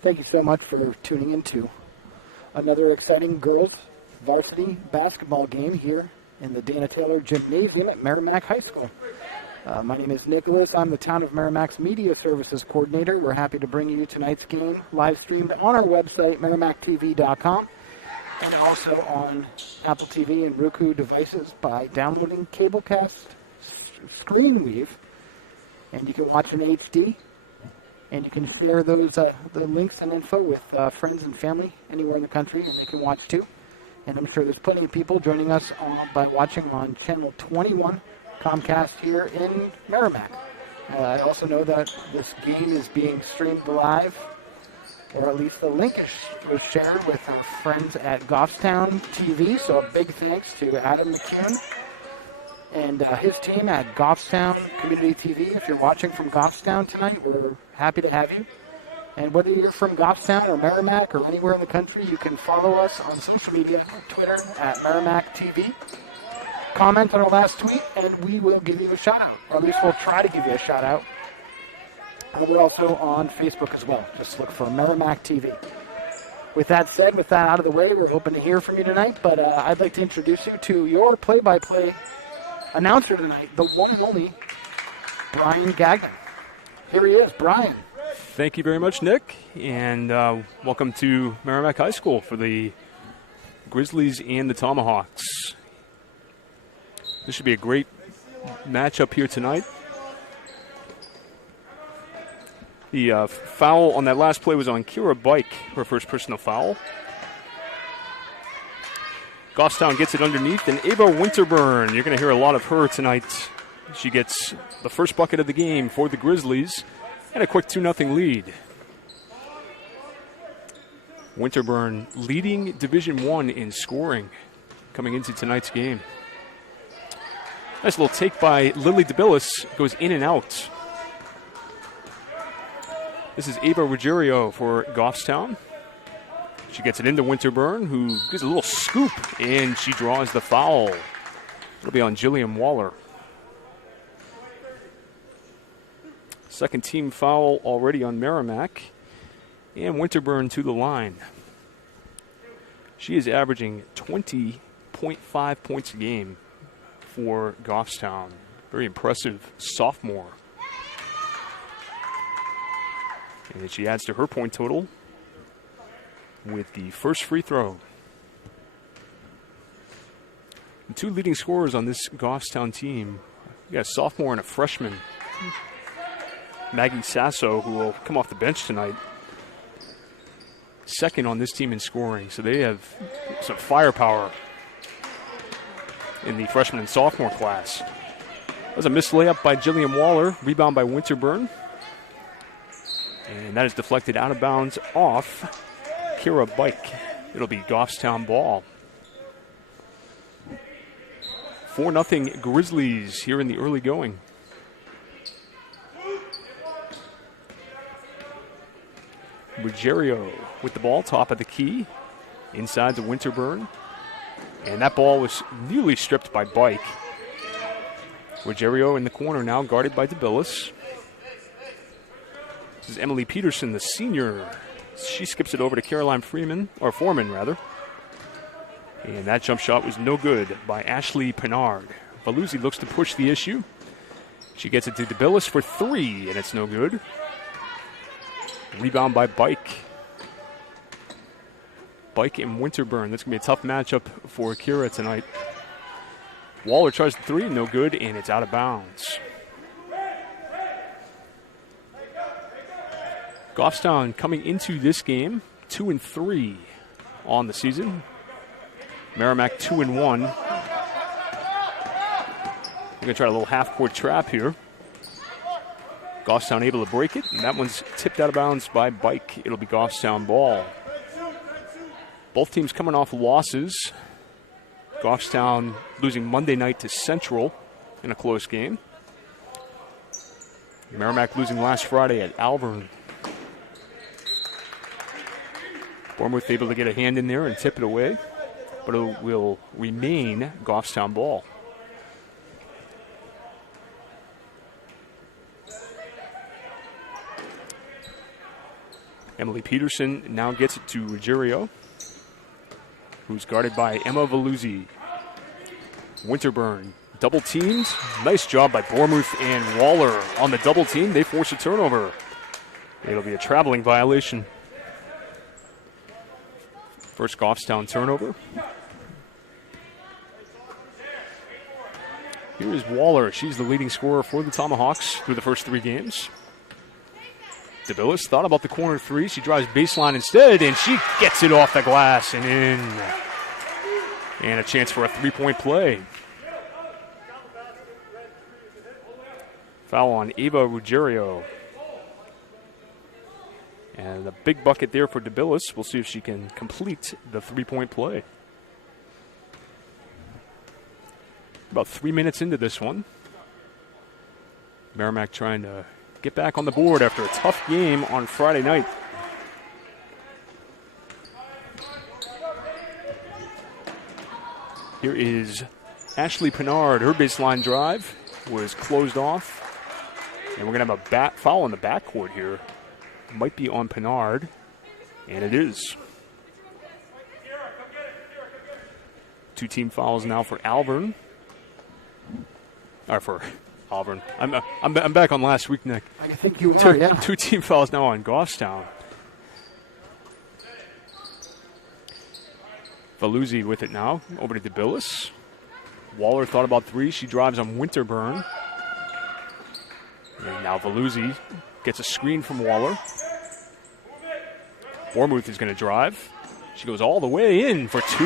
Thank you so much for tuning in to another exciting girls varsity basketball game here in the Dana Taylor Gymnasium at Merrimack High School. My name is Nicholas. I'm the Town of Merrimack's Media Services Coordinator. We're happy to bring you tonight's game live streamed on our website, merrimacktv.com, and also on Apple TV and Roku devices by downloading Cablecast Screenweave. And you can watch in HD, and you can share those the links and info with friends and family anywhere in the country, and they can watch too. And I'm sure there's plenty of people joining us by watching on Channel 21 Comcast here in Merrimack. I also know that this game is being streamed live, or at least the link was shared with our friends at Goffstown TV, so a big thanks to Adam McCune and his team at Goffstown Community TV. If you're watching from Goffstown tonight, we're happy to have you. And whether you're from Goffstown or Merrimack or anywhere in the country, you can follow us on social media, Twitter at Merrimack TV. Comment on our last tweet, and we will give you a shout-out, or at least we'll try to give you a shout-out. And we're also on Facebook as well. Just look for Merrimack TV. With that said, with that out of the way, we're hoping to hear from you tonight, but I'd like to introduce you to your play-by-play announcer tonight, the one and only Brian Gagnon. Here he is, Brian. Thank you very much, Nick, and welcome to Merrimack High School for the Grizzlies and the Tomahawks. This should be a great matchup here tonight. The foul on that last play was on Kira Bike, her first personal foul. Goffstown gets it underneath, and Ava Winterburn, you're going to hear a lot of her tonight. She gets the first bucket of the game for the Grizzlies, and a quick 2-0 lead. Winterburn leading Division I in scoring coming into tonight's game. Nice little take by Lily DeBillis, goes in and out. This is Ava Ruggiero for Goffstown. She gets it into Winterburn, who gives a little scoop, and she draws the foul. It'll be on Jillian Waller. Second team foul already on Merrimack. And Winterburn to the line. She is averaging 20.5 points a game for Goffstown. Very impressive sophomore. And she adds to her point total with the first free throw. The two leading scorers on this Goffstown team, we got a sophomore and a freshman, Maggie Sasso, who will come off the bench tonight. Second on this team in scoring, so they have some firepower in the freshman and sophomore class. That was a missed layup by Jillian Waller, rebound by Winterburn. And that is deflected out of bounds off Kira Bike. It'll be Goffstown ball. 4-0 Grizzlies here in the early going. Ruggiero with the ball, top of the key, inside to Winterburn. And that ball was nearly stripped by Bike. Ruggiero in the corner now, guarded by DeBillis. This is Emily Peterson, the senior. She skips it over to Caroline Foreman. And that jump shot was no good by Ashley Pinard. Valuzzi looks to push the issue. She gets it to DeBillis for three, and it's no good. Rebound by Bike. Bike and Winterburn. That's going to be a tough matchup for Kira tonight. Waller tries the three, no good, and it's out of bounds. Goffstown coming into this game 2-3 on the season. Merrimack 2-1. We're going to try a little half-court trap here. Goffstown able to break it, and that one's tipped out of bounds by Bike. It'll be Goffstown ball. Both teams coming off losses. Goffstown losing Monday night to Central in a close game. Merrimack losing last Friday at Alvern. Bournemouth able to get a hand in there and tip it away, but it will remain Goffstown ball. Emily Peterson now gets it to Ruggiero, who's guarded by Emma Veluzzi. Winterburn double teamed. Nice job by Bournemouth and Waller on the double team. They force a turnover. It'll be a traveling violation. First Goffstown turnover. Here is Waller. She's the leading scorer for the Tomahawks through the first 3 games. DeVillis thought about the corner 3. She drives baseline instead, and she gets it off the glass and in. And a chance for a 3-point play. Foul on Eva Ruggiero. And a big bucket there for DeVillis. We'll see if she can complete the 3-point play. About 3 minutes into this one. Merrimack trying to get back on the board after a tough game on Friday night. Here is Ashley Pinard. Her baseline drive was closed off. And we're going to have a foul on the backcourt here. Might be on Pinard. And it is. 2 team fouls now for Alburn. Or for Auburn. I'm back on last week, Nick. I think you are, yeah. 2 team fouls now on Goffstown. Veluzzi with it now. Over to DeBillis. Waller thought about 3. She drives on Winterburn. And now Veluzzi gets a screen from Waller. Bournemouth is going to drive. She goes all the way in for 2.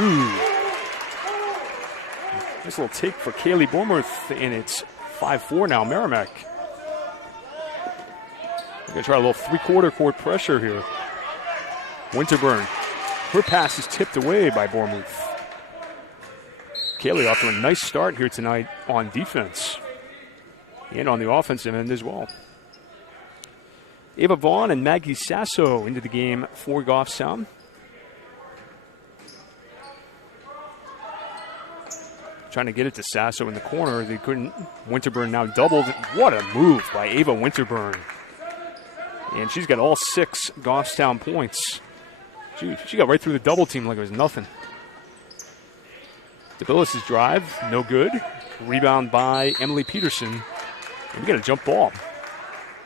Nice little take for Kaylee Bournemouth, and it's 5-4 now, Merrimack. We're going to try a little 3-quarter court pressure here. Winterburn. Her pass is tipped away by Bournemouth. Kaylee off to a nice start here tonight on defense. And on the offensive end as well. Ava Vaughn and Maggie Sasso into the game for Goffstown. Trying to get it to Sasso in the corner. They couldn't. Winterburn now doubled. What a move by Ava Winterburn. And she's got all 6 Goffstown points. She got right through the double team like it was nothing. DeBillis' drive, no good. Rebound by Emily Peterson. And we got a jump ball.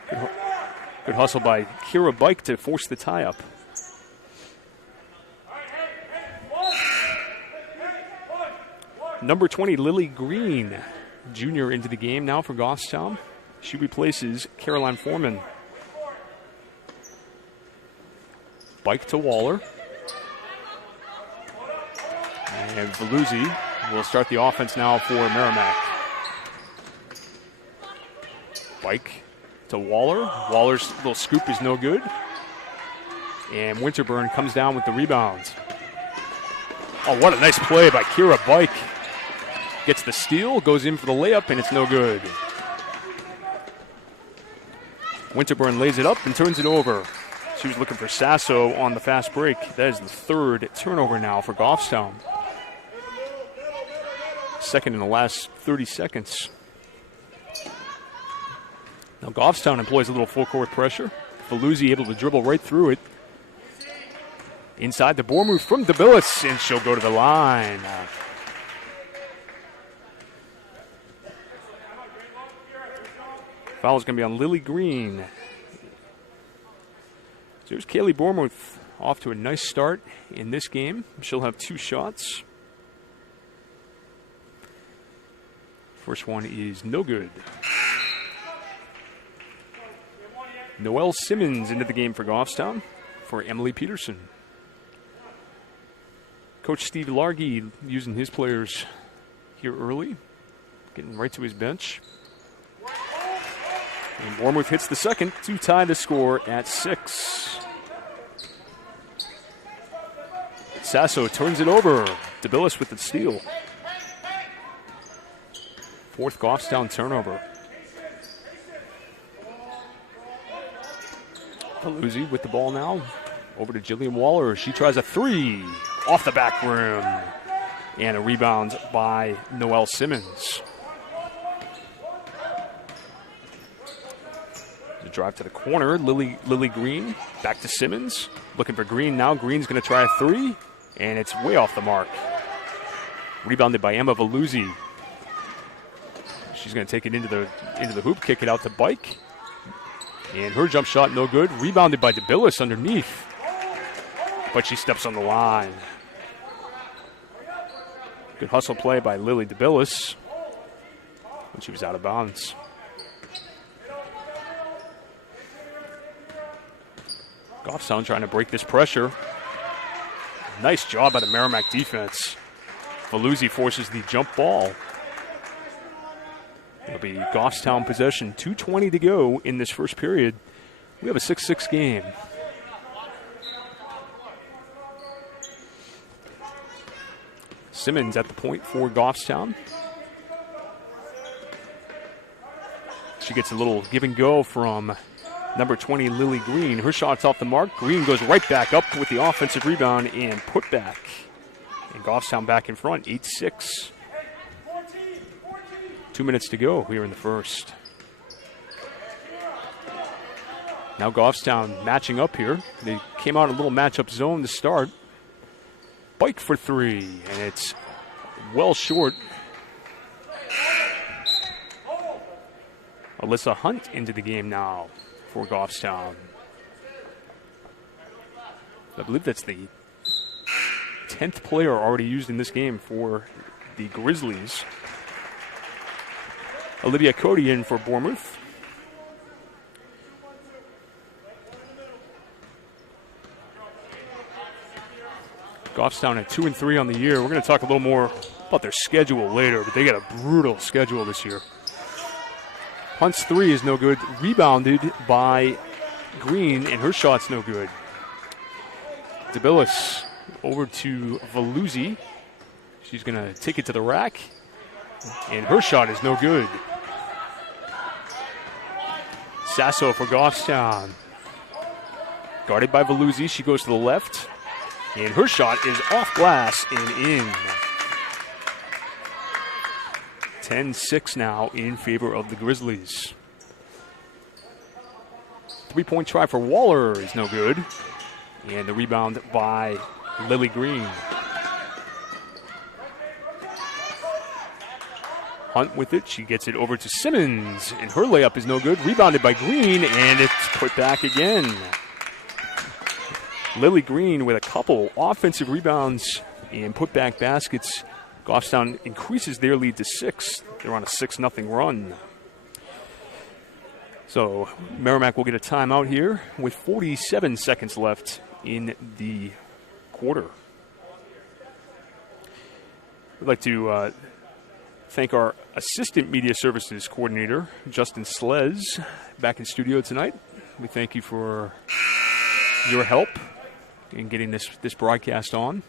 Good hustle by Kira Bike to force the tie-up. Number 20, Lily Green, junior into the game now for Goffstown. She replaces Caroline Foreman. Bike to Waller. And Veluzzi will start the offense now for Merrimack. Bike to Waller. Waller's little scoop is no good. And Winterburn comes down with the rebound. Oh, what a nice play by Kira Bike. Gets the steal, goes in for the layup, and it's no good. Winterburn lays it up and turns it over. She was looking for Sasso on the fast break. That is the 3rd turnover now for Goffstown. 2nd in the last 30 seconds. Now Goffstown employs a little full court pressure. Veluzzi able to dribble right through it. Inside the Bournemouth from DeBillis, and she'll go to the line. Foul is going to be on Lily Green. So here's Kaylee Bournemouth off to a nice start in this game. She'll have 2 shots. First one is no good. Noelle Simmons into the game for Goffstown for Emily Peterson. Coach Steve Largy using his players here early, getting right to his bench. And Bournemouth hits the second to tie the score at 6. Sasso turns it over. DeBillis with the steal. 4th Goffstown turnover. Veluzzi with the ball now. Over to Jillian Waller. She tries a 3 off the back rim. And a rebound by Noelle Simmons. The Drive to the corner. Lily Green back to Simmons. Looking for Green now. Green's going to try a three, and it's way off the mark. Rebounded by Emma Valuzzi. She's going to take it into the hoop, kick it out to Bike. And her jump shot no good. Rebounded by DeBillis underneath. But she steps on the line. Good hustle play by Lily DeBillis. And she was out of bounds. Goffstown trying to break this pressure. Nice job by the Merrimack defense. Valuzzi forces the jump ball. It'll be Goffstown possession. 2:20 to go in this first period. We have a 6-6 game. Simmons at the point for Goffstown. She gets a little give and go from number 20, Lily Green. Her shot's off the mark. Green goes right back up with the offensive rebound and put back. And Goffstown back in front, 8-6. 2 minutes to go here in the first. Now Goffstown matching up here. They came out a little matchup zone to start. Bike for three, and it's well short. Alyssa Hunt into the game now for Goffstown. I believe that's the 10th player already used in this game for the Grizzlies. Olivia Cody in for Bournemouth. Goffstown at 2-3 on the year. We're going to talk a little more about their schedule later, but they got a brutal schedule this year. Hunt's three is no good. Rebounded by Green, and her shot's no good. DeBillis over to Valuzzi. She's going to take it to the rack, and her shot is no good. Sasso for Goffstown. Guarded by Valuzzi. She goes to the left, and her shot is off glass and in. 10-6 now in favor of the Grizzlies. Three-point try for Waller is no good. And the rebound by Lily Green. Hunt with it. She gets it over to Simmons, and her layup is no good. Rebounded by Green, and it's put back again. Lily Green with a couple offensive rebounds and put-back baskets. Goffstown increases their lead to 6. They're on a 6-0 run. So Merrimack will get a timeout here with 47 seconds left in the quarter. We'd like to thank our Assistant Media Services Coordinator, Justin Slez, back in studio tonight. We thank you for your help in getting this broadcast on.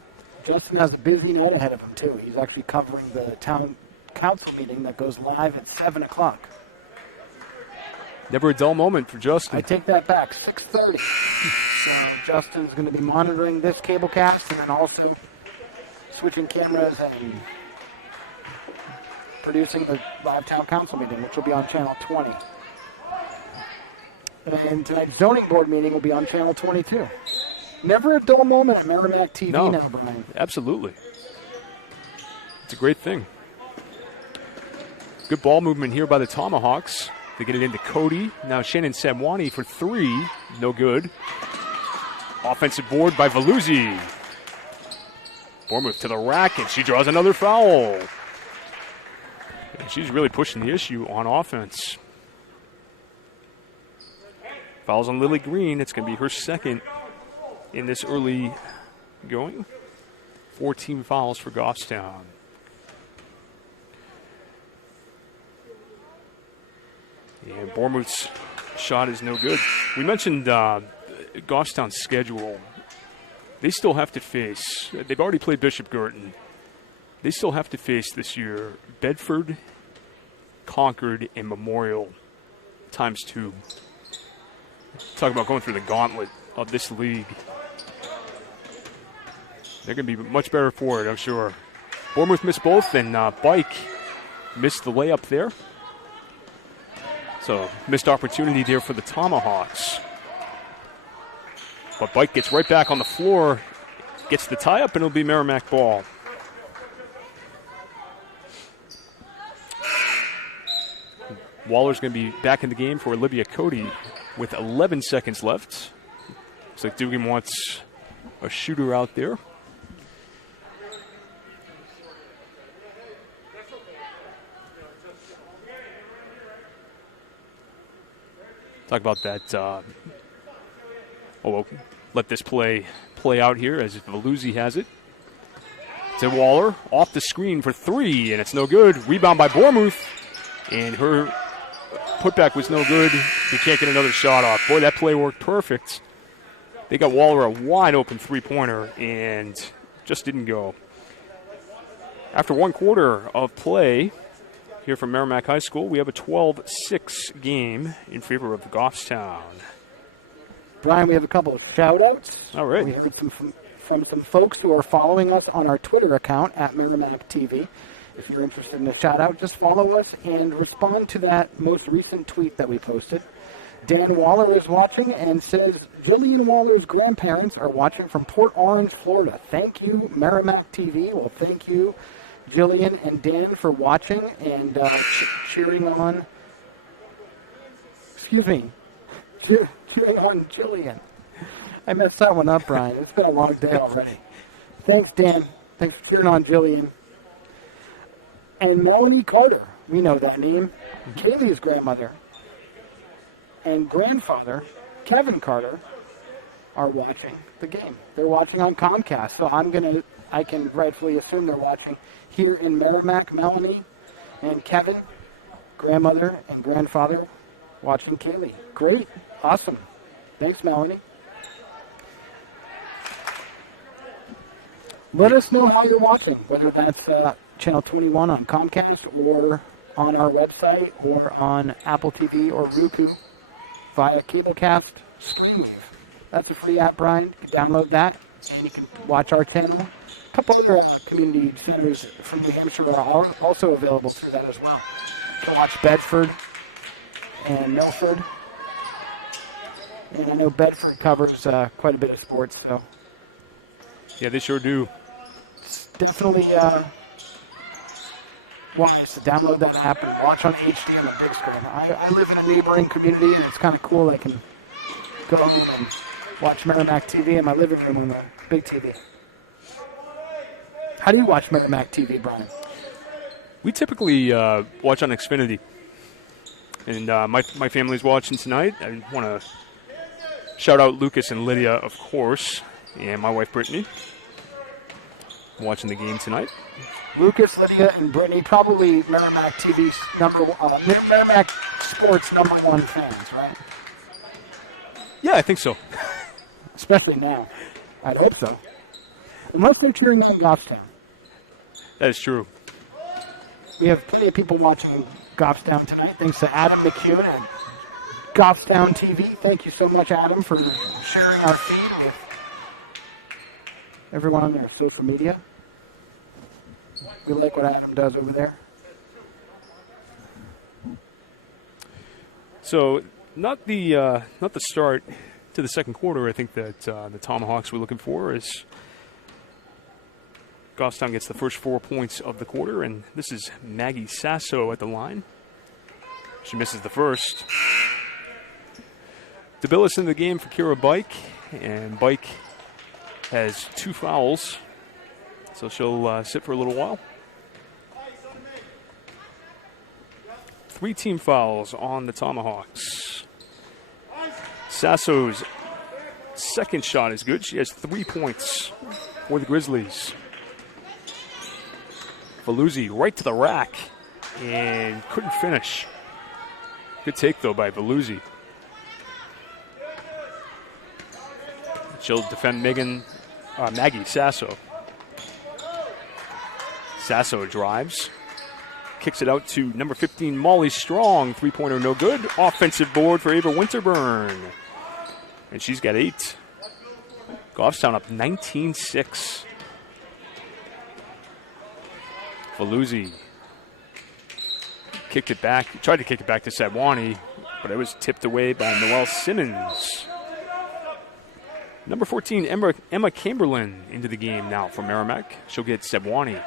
Justin has a busy night ahead of him, too. He's actually covering the town council meeting that goes live at 7 o'clock. Never a dull moment for Justin. I take that back, 6:30. So Justin's going to be monitoring this cable cast and then also switching cameras and producing the live town council meeting, which will be on Channel 20. And tonight's zoning board meeting will be on Channel 22. Never a dull moment at Merrimack TV now, Brian. Absolutely. It's a great thing. Good ball movement here by the Tomahawks. They get it into Cody. Now Shannon Samwani for three. No good. Offensive board by Valuzzi. Bournemouth to the rack, and she draws another foul. And she's really pushing the issue on offense. Fouls on Lily Green. It's going to be her second in this early going. 4 team fouls for Goffstown. And Bournemouth's shot is no good. We mentioned Goffstown's schedule. They still have to face, they've already played Bishop Girton. They still have to face this year Bedford, Concord, and Memorial ×2. Talk about going through the gauntlet of this league. They're going to be much better for it, I'm sure. Bournemouth missed both, and Bike missed the layup there. So missed opportunity there for the Tomahawks. But Bike gets right back on the floor, gets the tie up, and it'll be Merrimack ball. Waller's going to be back in the game for Olivia Cody with 11 seconds left. Looks like Dugan wants a shooter out there. Talk about that. We'll let this play out here as if Valuzzi has it. To Waller, off the screen for three, and it's no good. Rebound by Bormuth, and her putback was no good. She can't get another shot off. Boy, that play worked perfect. They got Waller a wide open three-pointer, and just didn't go. After one quarter of play here from Merrimack High School, we have a 12-6 game in favor of Goffstown. Brian, we have a couple of shout-outs. All right. We heard from some folks who are following us on our Twitter account at Merrimack TV. If you're interested in a shout-out, just follow us and respond to that most recent tweet that we posted. Dan Waller is watching and says, Jillian Waller's grandparents are watching from Port Orange, Florida. Thank you, Merrimack TV. Well, thank you, Jillian and Dan, for watching and cheering on. Cheering on Jillian. I messed that one up, Brian. It's been a long day already. Thanks, Dan. Thanks for cheering on Jillian. And Melanie Carter, we know that name. Kaylee's grandmother and grandfather, Kevin Carter, are watching the game. They're watching on Comcast, so I can rightfully assume they're watching here in Merrimack. Melanie and Kevin, grandmother and grandfather, watching Kaylee. Great. Awesome. Thanks, Melanie. Let us know how you're watching, whether that's Channel 21 on Comcast or on our website or on Apple TV or Roku via Cablecast Streamwave. That's a free app, Brian. You can download that and you can watch our channel. A couple other community centers from New Hampshire are also available through that as well. You can watch Bedford and Milford. And I know Bedford covers quite a bit of sports, so. Yeah, they sure do. It's definitely wise to download that app and watch on HD on the big screen. I live in a neighboring community, and it's kind of cool. I can go home and watch Merrimack TV in my living room on the big TV. How do you watch Merrimack TV, Brian? We typically watch on Xfinity. And my family's watching tonight. I want to shout out Lucas and Lydia, of course, and my wife Brittany, watching the game tonight. Lucas, Lydia, and Brittany, probably Merrimack TV's Merrimack Sports #1 fans, right? Yeah, I think so. Especially now. I hope so. Unless they're cheering on Goffstown. That is true. We have plenty of people watching Goffstown tonight. Thanks to Adam McCune and Goffstown TV. Thank you so much, Adam, for sharing our feed with everyone on their social media. We like what Adam does over there. So, not the start to the second quarter. I think that the Tomahawks were looking for is Goffstown gets the first 4 points of the quarter, and this is Maggie Sasso at the line. She misses the first. DeBillis in the game for Kira Bike, and Bike has 2 fouls, so she'll sit for a little while. 3 team fouls on the Tomahawks. Sasso's second shot is good. She has 3 points for the Grizzlies. Valuzzi right to the rack and couldn't finish. Good take, though, by Valuzzi. She'll defend Maggie Sasso. Sasso drives. Kicks it out to number 15, Molly Strong. 3-pointer no good. Offensive board for Ava Winterburn. And she's got 8. Goffstown up 19-6. Valuzzi kicked it back. Tried to kick it back to Sadwani. but it was tipped away by Noelle Simmons. Number 14, Emma Chamberlain into the game now for Merrimack. She'll get Sebwani.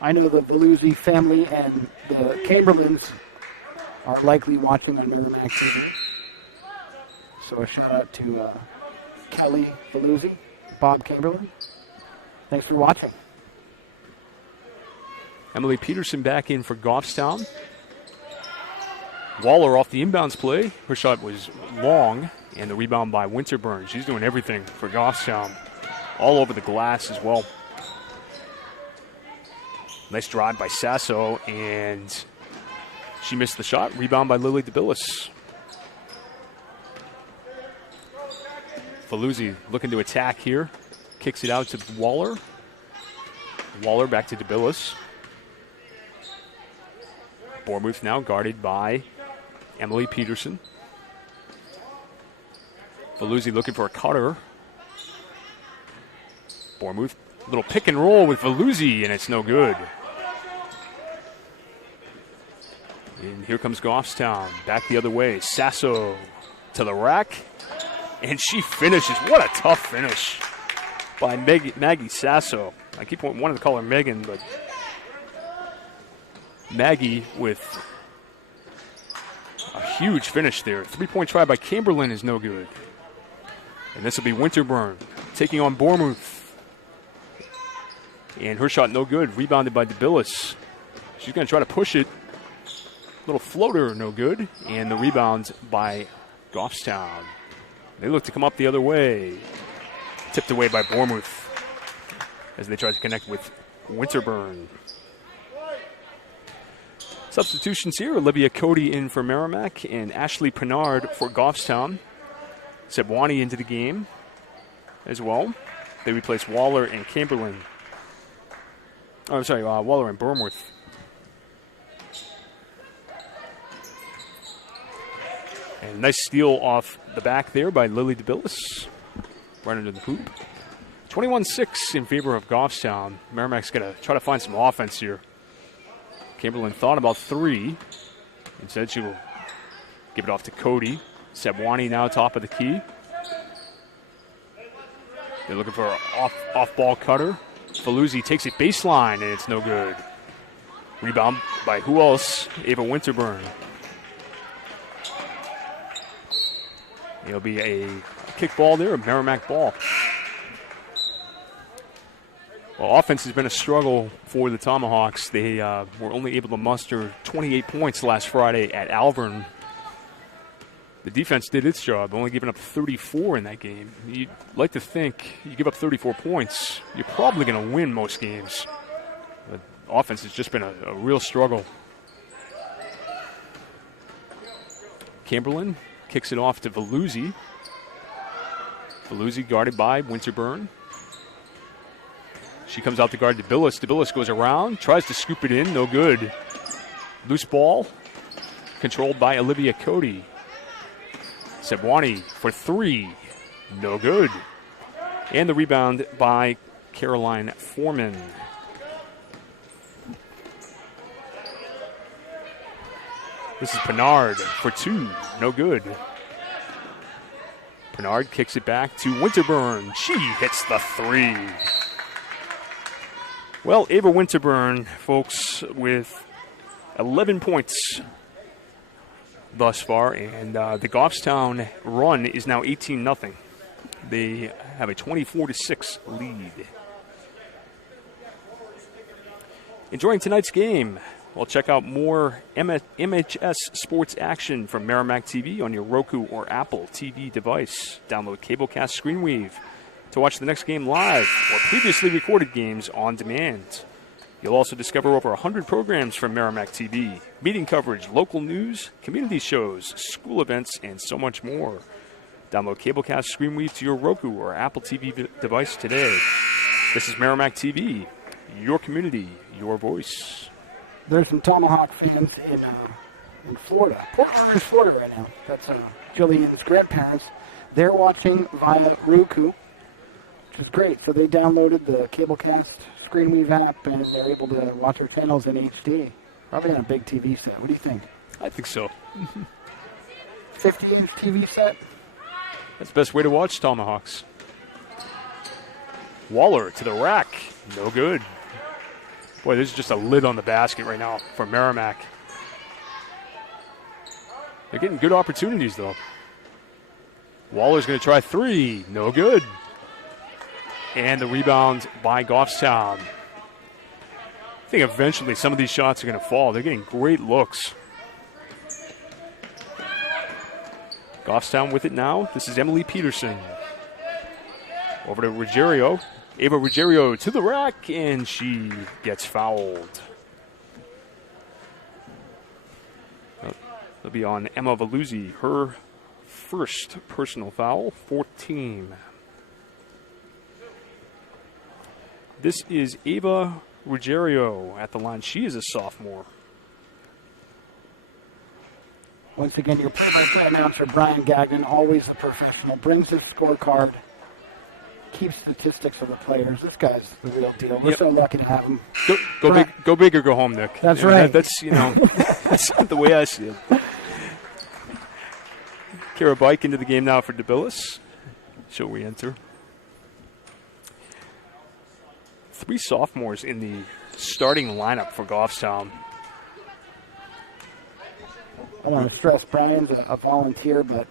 I know the Veluzzi family and the Chamberlains are likely watching on Merrimack TV. So a shout out to Kelly Veluzzi, Bob Chamberlain. Thanks for watching. Emily Peterson back in for Goffstown. Waller off the inbounds play. Her shot was long, and the rebound by Winterburn. She's doing everything for Goffstown. All over the glass as well. Nice drive by Sasso, and she missed the shot. Rebound by Lily DeBillis. Veluzzi looking to attack here. Kicks it out to Waller. Waller back to DeBillis. Bournemouth now guarded by Emily Peterson. Veluzzi looking for a cutter. Bournemouth, little pick and roll with Veluzzi, and it's no good. And here comes Goffstown, back the other way. Sasso to the rack, and she finishes. What a tough finish by Maggie Sasso. I keep wanting to call her Megan, but Maggie with a huge finish there. 3-point try by Chamberlain is no good. And this will be Winterburn taking on Bournemouth. And her shot no good. Rebounded by DeBillis. She's going to try to push it. Little floater, no good. And the rebound by Goffstown. They look to come up the other way. Tipped away by Bournemouth as they try to connect with Winterburn. Substitutions here. Olivia Cody in for Merrimack and Ashley Pennard for Goffstown. Sebwani into the game as well. They replace Waller and Chamberlain. Oh, I'm sorry, Waller and Bournemouth. And nice steal off the back there by Lily DeBillis. Right under the hoop. 21-6 in favor of Goffstown. Merrimack's going to try to find some offense here. Chamberlain thought about three. Instead, she will give it off to Cody. Sebwani now top of the key. They're looking for an off-ball cutter. Veluzzi takes it baseline, and it's no good. Rebound by who else? Ava Winterburn. It'll be a kick ball there, a Merrimack ball. Well, offense has been a struggle for the Tomahawks. They were only able to muster 28 points last Friday at Alvern. The defense did its job, only giving up 34 in that game. You'd like to think you give up 34 points, you're probably going to win most games. But offense has just been a real struggle. Chamberlain kicks it off to Veluzzi. Veluzzi guarded by Winterburn. She comes out to guard DeBillis. DeBillis goes around, tries to scoop it in, no good. Loose ball, controlled by Olivia Cody. Sebwani for three, no good. And the rebound by Caroline Foreman. This is Pennard for two, no good. Pennard kicks it back to Winterburn. She hits the three. Well, Ava Winterburn, folks, with 11 points thus far, and the Goffstown run is now 18-0. They have a 24-6 lead. Enjoying tonight's game? Well, check out more MHS sports action from Merrimack TV on your Roku or Apple TV device. Download Cablecast Screenweave to watch the next game live or previously recorded games on demand. You'll also discover over 100 programs from Merrimack TV, meeting coverage, local news, community shows, school events, and so much more. Download Cablecast Screenweave to your Roku or Apple TV device today. This is Merrimack TV, your community, your voice. There's some Tomahawk fans in Florida. Portland, Florida right now. That's Jillian's grandparents. They're watching via Roku, which is great. So they downloaded the Cablecast Screenweave app, and they're able to watch our channels in HD. Probably on a big TV set. What do you think? I think so. 50-inch TV set. That's the best way to watch Tomahawks. Waller to the rack. No good. Boy, there's just a lid on the basket right now for Merrimack. They're getting good opportunities, though. Waller's going to try three. No good. And the rebound by Goffstown. I think eventually some of these shots are going to fall. They're getting great looks. Goffstown with it now. This is Emily Peterson. Over to Ruggiero. Ava Ruggiero to the rack, and she gets fouled. It'll be on Emma Valuzzi, her first personal foul, 14. This is Ava Ruggiero at the line. She is a sophomore. Once again, your play-by-play announcer, Brian Gagnon, always a professional, brings his scorecard, keeps statistics of the players. This guy's the real deal. We're so lucky to have him. Go big or go home, Nick. That's right. That's that's the way I see it. Kara Bike into the game now for DeBillis. She'll re-enter. 3 sophomores in the starting lineup for Goffstown. I want to stress Brian's a volunteer, but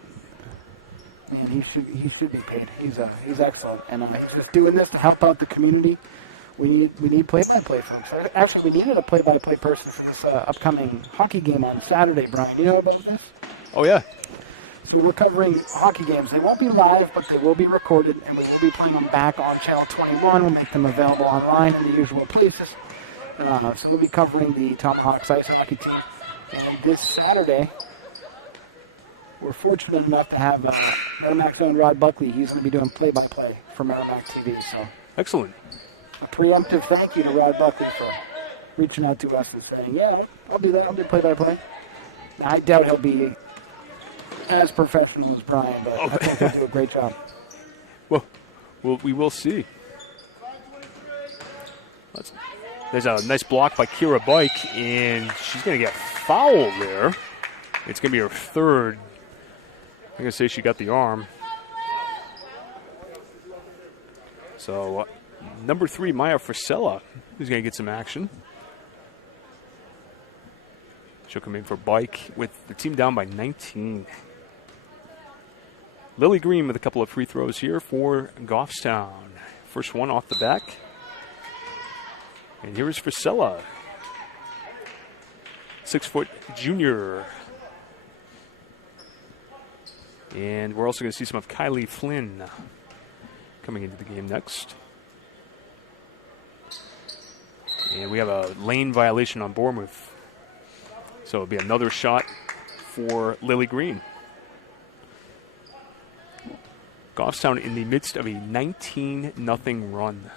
man, he should be paid. He's excellent, and he's just doing this to help out the community. We need play-by-play folks. Actually, we needed a play-by-play person for this upcoming hockey game on Saturday. Brian, you know about this? Oh yeah. So we're covering hockey games. They won't be live, but they will be recorded, and we will be playing them back on Channel 21. We'll make them available online in the usual places. So we'll be covering the Tomahawks ice hockey team. And this Saturday, we're fortunate enough to have Merrimack's own Rod Buckley. He's going to be doing play-by-play for Merrimack TV. So Excellent. a preemptive thank you to Rod Buckley for reaching out to us and saying, yeah, I'll do that. I'll do play-by-play. Now, I doubt he'll be as professional as Brian, but I think he'll do a great job. Well, we will see. There's a nice block by Kira Bike, and she's going to get fouled there. It's going to be her third. I'm going to say she got the arm. So, number 3, Maya Frisella, is going to get some action. She'll come in for Bike with the team down by 19. Lily Green with a couple of free throws here for Goffstown. First one off the back. And here is Frisella. 6-foot junior. And we're also going to see some of Kylie Flynn coming into the game next. And we have a lane violation on Bournemouth. So it'll be another shot for Lily Green. Goffstown in the midst of a 19-0 run.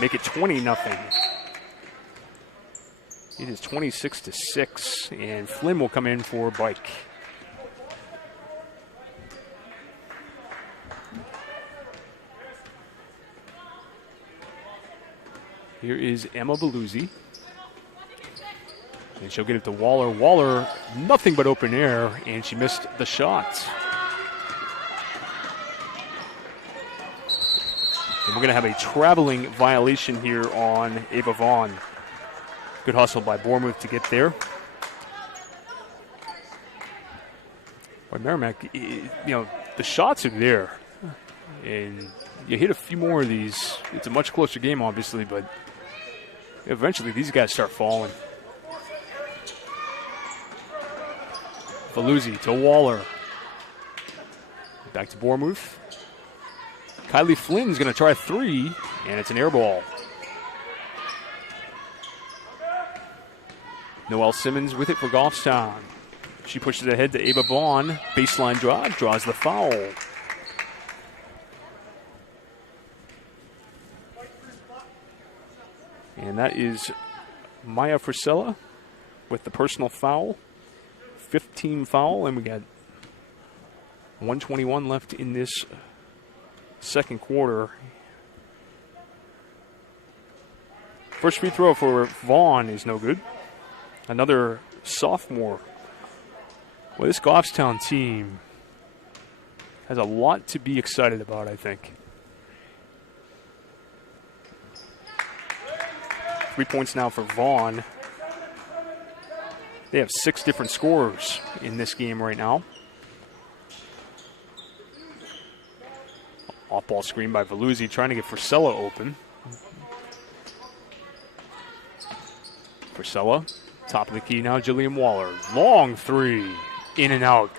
Make it 20-0. It is 26-6, and Flynn will come in for Bike. Here is Emma Beluzzi. And she'll get it to Waller. Waller, nothing but open air, and she missed the shot. And we're going to have a traveling violation here on Ava Vaughn. Good hustle by Bournemouth to get there. By Merrimack, the shots are there. And you hit a few more of these. It's a much closer game, obviously, but eventually these guys start falling. Valuzzi to Waller. Back to Bournemouth. Kylie Flynn's going to try 3, and it's an air ball. Noelle Simmons with it for Goffstown. She pushes it ahead to Ava Vaughn. Baseline drive, draws the foul. And that is Maya Frisella with the personal foul. 15 foul, and we got 1:21 left in this second quarter. First free throw for Vaughn is no good. Another sophomore Well, this Goffstown team has a lot to be excited about, I think. 3 points now for Vaughn. They have 6 different scorers in this game right now. Off-ball screen by Veluzzi, trying to get Frisella open. Frisella, top of the key now, Jillian Waller. Long 3, in and out.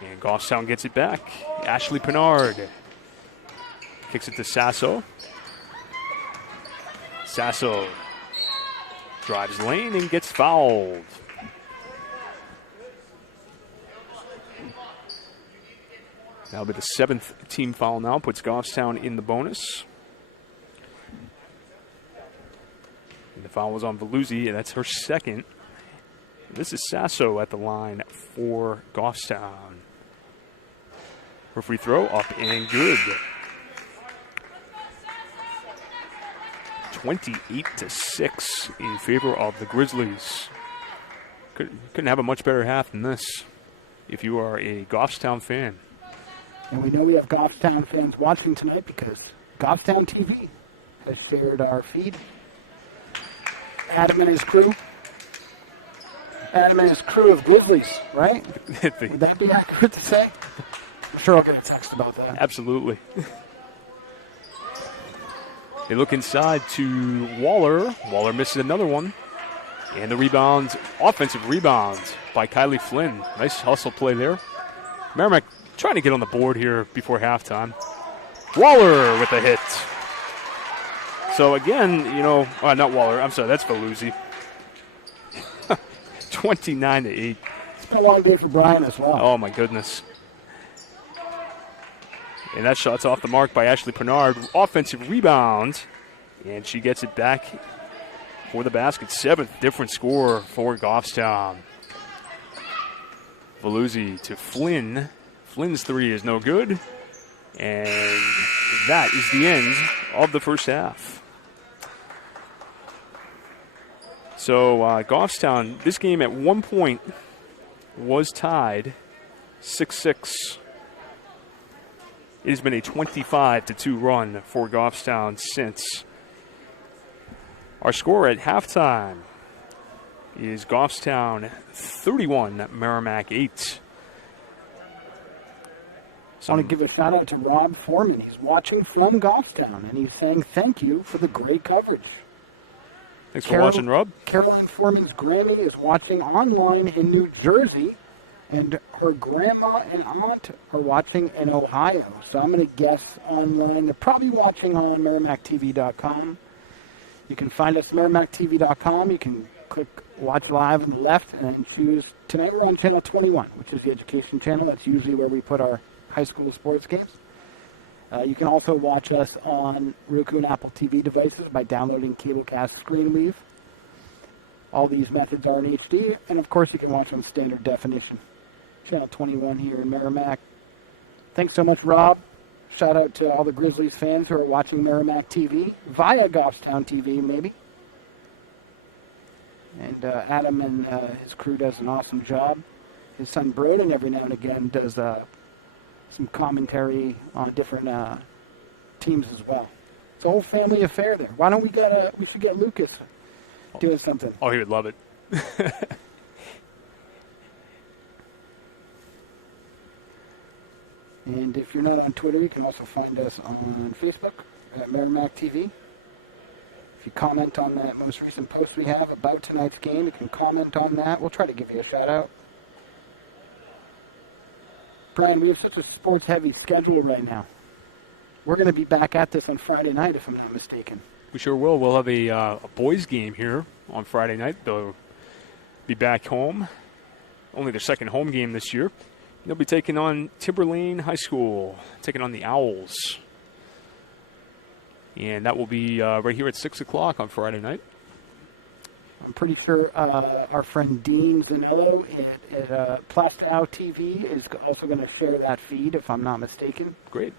And Goffstown gets it back. Ashley Pinard kicks it to Sasso. Sasso drives lane and gets fouled. That'll be the 7th team foul now, puts Goffstown in the bonus. And the foul was on Veluzzi, and that's her 2nd. This is Sasso at the line for Goffstown. Her free throw up and good. 28-6 in favor of the Grizzlies. Couldn't have a much better half than this if you are a Goffstown fan. And we know we have Goffstown fans watching tonight because Goffstown TV has shared our feed. Adam and his crew. Adam and his crew of Grizzlies, right? Would that be accurate to say? I'm sure I'll get a text about that. Absolutely. They look inside to Waller. Waller misses another one. And the rebound, offensive rebound by Kylie Flynn. Nice hustle play there. Merrimack trying to get on the board here before halftime. Waller with a hit. So again, not Waller. I'm sorry, that's Veluzzi. 29-8. It's been a long day for Brian as well. Oh, my goodness. And that shot's off the mark by Ashley Pinard. Offensive rebound. And she gets it back for the basket. 7th different score for Goffstown. Veluzzi to Flynn. Flynn's 3 is no good. And that is the end of the first half. So Goffstown, this game at one point was tied 6-6. It has been a 25-2 run for Goffstown since. Our score at halftime is Goffstown 31, Merrimack 8. I want to give a shout out to Rob Foreman. He's watching from Goffstown, and he's saying thank you for the great coverage. Thanks for watching, Rob. Caroline Foreman's Grammy is watching online in New Jersey, and her grandma and aunt are watching in Ohio. So I'm going to guess online. They're probably watching on MerrimackTV.com. You can find us at MerrimackTV.com. You can click Watch Live on the left and then choose. Tonight we're on Channel 21, which is the education channel. That's usually where we put our high school sports games. You can also watch us on Roku and Apple TV devices by downloading Cablecast ScreenWeave. All these methods are in HD, and of course you can watch on standard definition. Channel 21 here in Merrimack. Thanks so much, Rob. Shout out to all the Grizzlies fans who are watching Merrimack TV, via Goffstown TV maybe. And Adam and his crew does an awesome job. His son Broden every now and again does some commentary on different teams as well. It's a whole family affair there. Why don't we should get Lucas doing something. Oh, he would love it. And if you're not on Twitter, you can also find us on Facebook at Merrimack TV. If you comment on that most recent post we have about tonight's game, you can comment on that. We'll try to give you a shout out. Brian, we have such a sports-heavy schedule right now. We're going to be back at this on Friday night, if I'm not mistaken. We sure will. We'll have a boys' game here on Friday night. They'll be back home. Only their second home game this year. They'll be taking on Timberlane High School, taking on the Owls. And that will be right here at 6 o'clock on Friday night. I'm pretty sure our friend Dean Zanillo at Plastow TV is also going to share that feed, if I'm not mistaken. Great.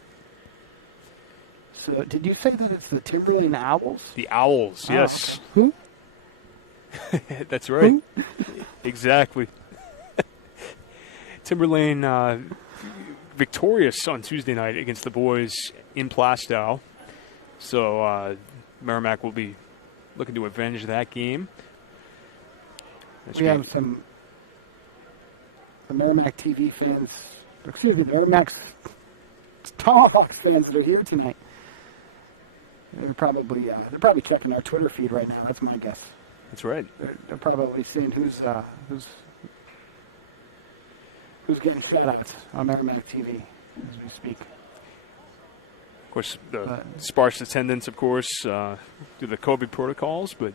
So, did you say that it's the Timberlane Owls? The Owls, yes. Okay. Who? That's right. Exactly. Timberlane victorious on Tuesday night against the boys in Plastow. So Merrimack will be looking to avenge that game. We have some the Merrimack TV fans, excuse me, the Merrimack Tomahawks fans that are here tonight. They're probably checking our Twitter feed right now. That's my guess. That's right. They're probably seeing who's getting shout-outs on Merrimack TV as we speak. Of course, the sparse attendance, of course, due to the COVID protocols, but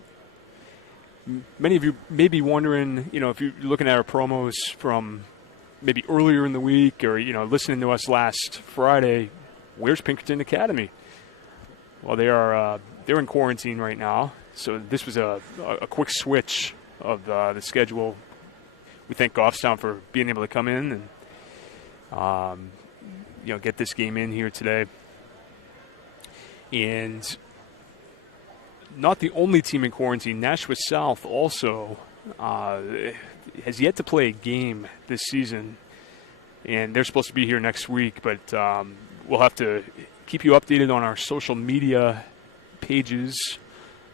many of you may be wondering, if you're looking at our promos from maybe earlier in the week or, listening to us last Friday, where's Pinkerton Academy? Well, they're in quarantine right now, so this was a quick switch of the schedule. We thank Goffstown for being able to come in and, get this game in here today. And not the only team in quarantine. Nashua South also has yet to play a game this season, and they're supposed to be here next week, but we'll have to keep you updated on our social media pages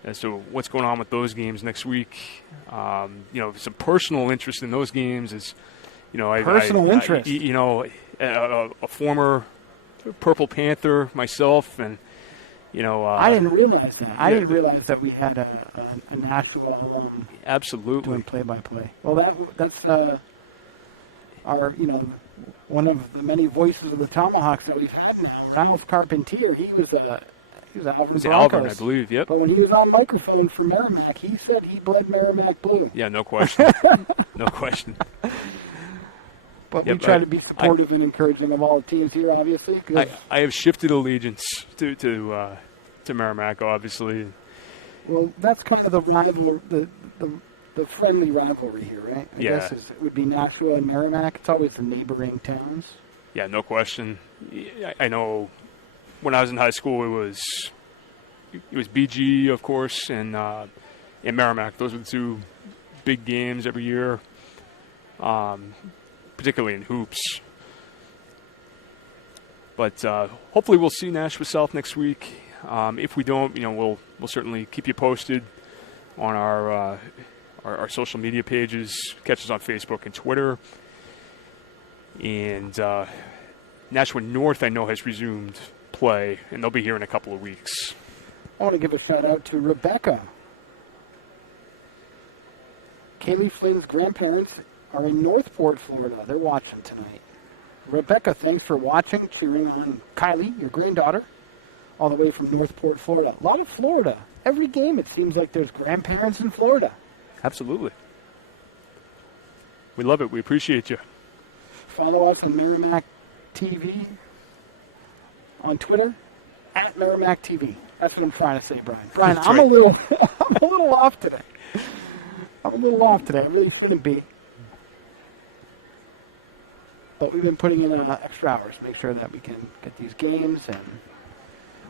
as to what's going on with those games next week. Some personal interest in those games is, interest. A former Purple Panther myself, and I didn't realize that. I didn't realize that we had a Nashua home. Absolutely. Doing play-by-play. Well, that's our one of the many voices of the Tomahawks that we've had now. Ralph Carpentier. He was Alvin, I believe. Yep. But when he was on microphone for Merrimack, he said he bled Merrimack blue. Yeah, no question. No question. But we try to be supportive and encouraging of all the teams here, obviously. I have shifted allegiance to Merrimack, obviously. Well, that's kind of the rival, the friendly rivalry here, right? I guess it would be Nashua and Merrimack. It's always the neighboring towns. Yeah, no question. I know when I was in high school, it was BG, of course, and Merrimack. Those were the two big games every year. Particularly in hoops. But hopefully we'll see Nashua South next week. If we don't, we'll certainly keep you posted on our social media pages. Catch us on Facebook and Twitter. And Nashua North, I know, has resumed play, and they'll be here in a couple of weeks. I want to give a shout-out to Rebecca. Kaylee Flynn's grandparents are in Northport, Florida. They're watching tonight. Rebecca, thanks for watching, cheering on Kylie, your granddaughter, all the way from Northport, Florida. A lot of Florida. Every game, it seems like there's grandparents in Florida. Absolutely. We love it. We appreciate you. Follow us on Merrimack TV on Twitter, at Merrimack TV. That's what I'm trying to say, Brian. Brian, I'm a little off today. I really shouldn't be. But we've been putting in extra hours to make sure that we can get these games. And,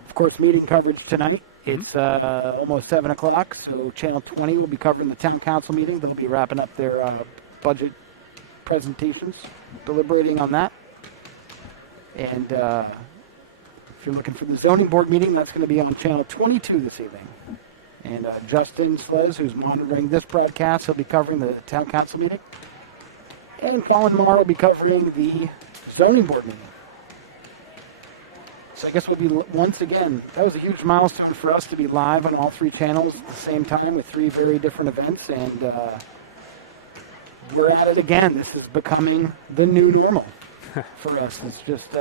of course, meeting coverage tonight. It's almost 7 o'clock, so Channel 20 will be covering the town council meeting. They'll be wrapping up their budget presentations, deliberating on that. And if you're looking for the zoning board meeting, that's going to be on Channel 22 this evening. And Justin Slez, who's monitoring this broadcast, he'll be covering the town council meeting. And Colin Marr will be covering the zoning board meeting. So I guess we'll be, once again, that was a huge milestone for us to be live on all three channels at the same time with three very different events. And we're at it again. This is becoming the new normal for us. It's just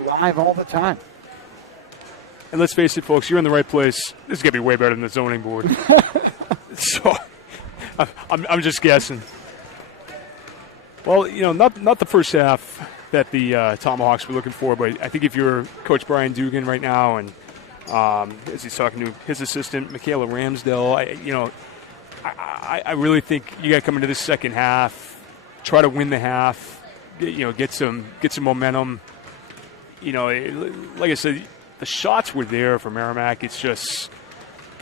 live all the time. And let's face it, folks, you're in the right place. This is going to be way better than the zoning board. So I'm just guessing. Well, not the first half that the Tomahawks were looking for, but I think if you're Coach Brian Dugan right now, and as he's talking to his assistant, Michaela Ramsdell, I really think you got to come into this second half, try to win the half, get some momentum. Like I said, the shots were there for Merrimack. It's just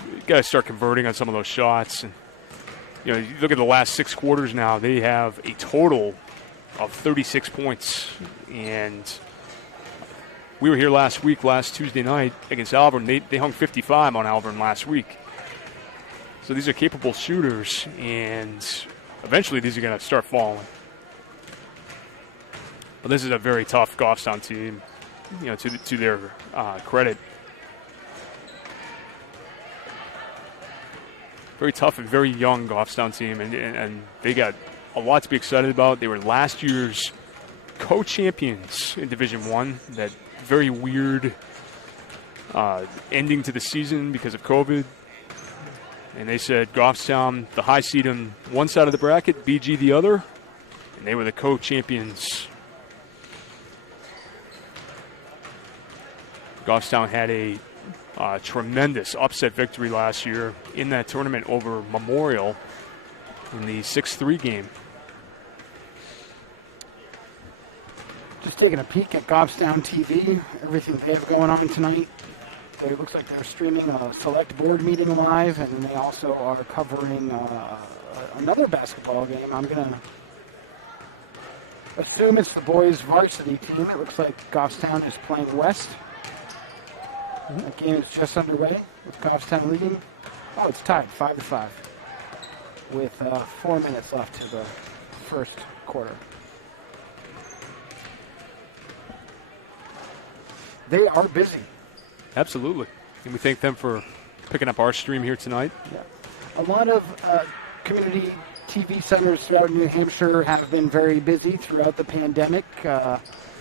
you got to start converting on some of those shots. And You look at the last 6 quarters now, they have a total of 36 points. And we were here last Tuesday night against Auburn. They hung 55 on Auburn last week. So these are capable shooters, and eventually these are going to start falling. But this is a very tough Goffstown team, to their credit. Very tough and very young Goffstown team, and they got a lot to be excited about. They were last year's co-champions in Division I. That very weird ending to the season because of COVID. And they said Goffstown, the high seed on one side of the bracket, BG the other, and they were the co-champions. Goffstown had a tremendous upset victory last year in that tournament over Memorial in the 6-3 game. Just taking a peek at Goffstown TV, everything they have going on tonight. It looks like they're streaming a select board meeting live, and they also are covering another basketball game. I'm going to assume it's the boys' varsity team. It looks like Goffstown is playing West. The game is just underway with Goffstown leading. Oh, it's tied 5-5 with 4 minutes left to the first quarter. They are busy. Absolutely. And we thank them for picking up our stream here tonight. Yeah. A lot of community TV centers throughout New Hampshire have been very busy throughout the pandemic.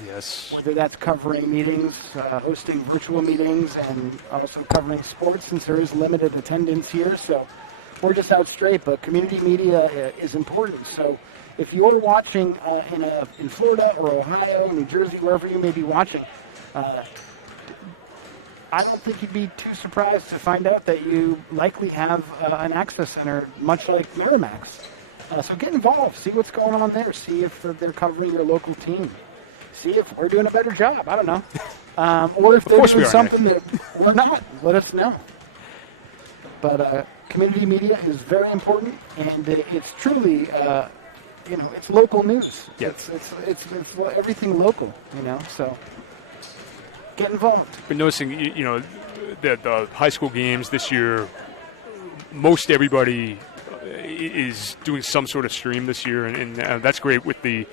Yes. Whether that's covering meetings, hosting virtual meetings, and also covering sports, since there is limited attendance here. So we're just out straight, but community media is important. So if you're watching in Florida or Ohio, New Jersey, wherever you may be watching, I don't think you'd be too surprised to find out that you likely have an access center, much like Merrimack's. So get involved. See what's going on there. See if they're covering your local team. See if we're doing a better job. I don't know. Or if they're doing something that we're not. Let us know. But community media is very important, and it's truly, it's local news. Yep. It's everything local, so get involved. Been noticing, that the high school games this year, most everybody is doing some sort of stream this year, and that's great with the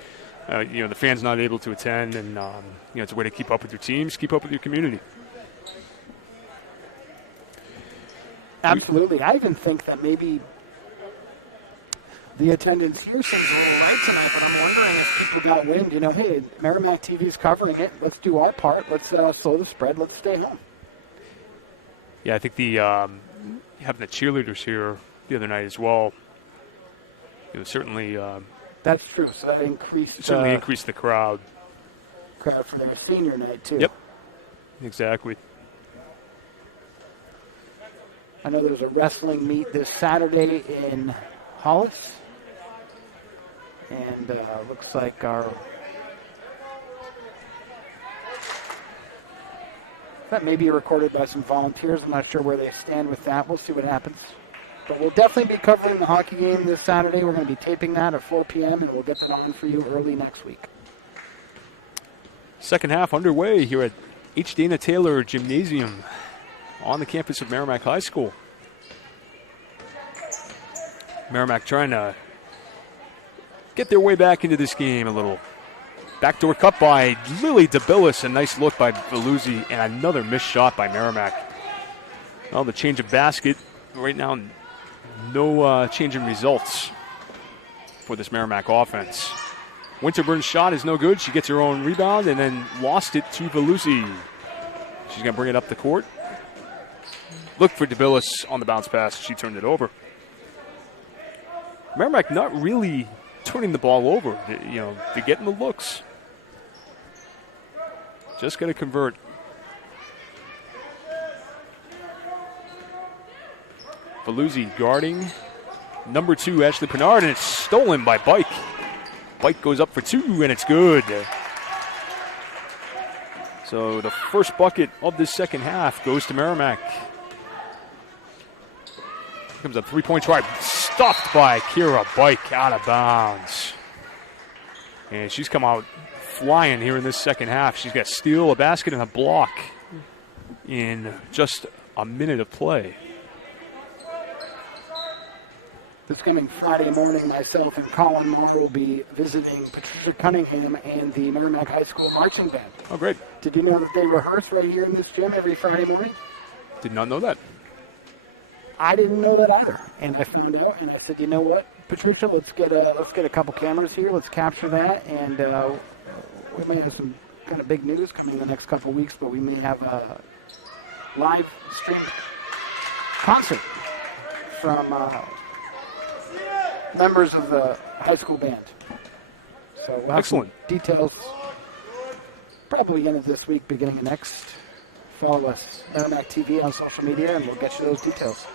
the fans not able to attend, and it's a way to keep up with your teams, keep up with your community. Absolutely. I even think that maybe the attendance here seems a little light tonight, but I'm wondering if people got wind, hey, Merrimack TV's covering it. Let's do our part. Let's slow the spread. Let's stay home. Yeah, I think having the cheerleaders here the other night as well, certainly... That's true. So that certainly increased the crowd. Crowd for their senior night, too. Yep, exactly. I know there's a wrestling meet this Saturday in Hollis. And looks like that may be recorded by some volunteers. I'm not sure where they stand with that. We'll see what happens. But we'll definitely be covering the hockey game this Saturday. We're going to be taping that at 4 p.m., and we'll get that on for you early next week. Second half underway here at H. Dana Taylor Gymnasium on the campus of Merrimack High School. Merrimack trying to get their way back into this game a little. Backdoor cut by Lily DeBillis. A nice look by Veluzzi, and another missed shot by Merrimack. Well, the change of basket right now, no change in results for this Merrimack offense. Winterburn's shot is no good. She gets her own rebound and then lost it to Veluzzi. She's going to bring it up the court. Look for DeBillis on the bounce pass. She turned it over. Merrimack not really turning the ball over. They're getting the looks. Just got to convert. Veluzzi guarding number 2, Ashley Pernard, and it's stolen by Bike. Bike goes up for 2, and it's good. So the first bucket of this second half goes to Merrimack. Here comes a three-point try. stuffed by Kira Bike out of bounds. And she's come out flying here in this second half. She's got a steal, a basket, and a block in just a minute of play. This coming Friday morning, myself and Colin Moore will be visiting Patricia Cunningham and the Merrimack High School marching band. Oh, great. Did you know that they rehearse right here in this gym every Friday morning? Did not know that. I didn't know that either. And I found out, and I said, you know what, Patricia, let's get a couple cameras here. Let's capture that, and we may have some kind of big news coming in the next couple of weeks, but we may have a live stream concert from members of the high school band. So we'll have excellent some details probably end of this week, beginning of next. Follow us, Merrimack TV, on social media, and we'll get you those details.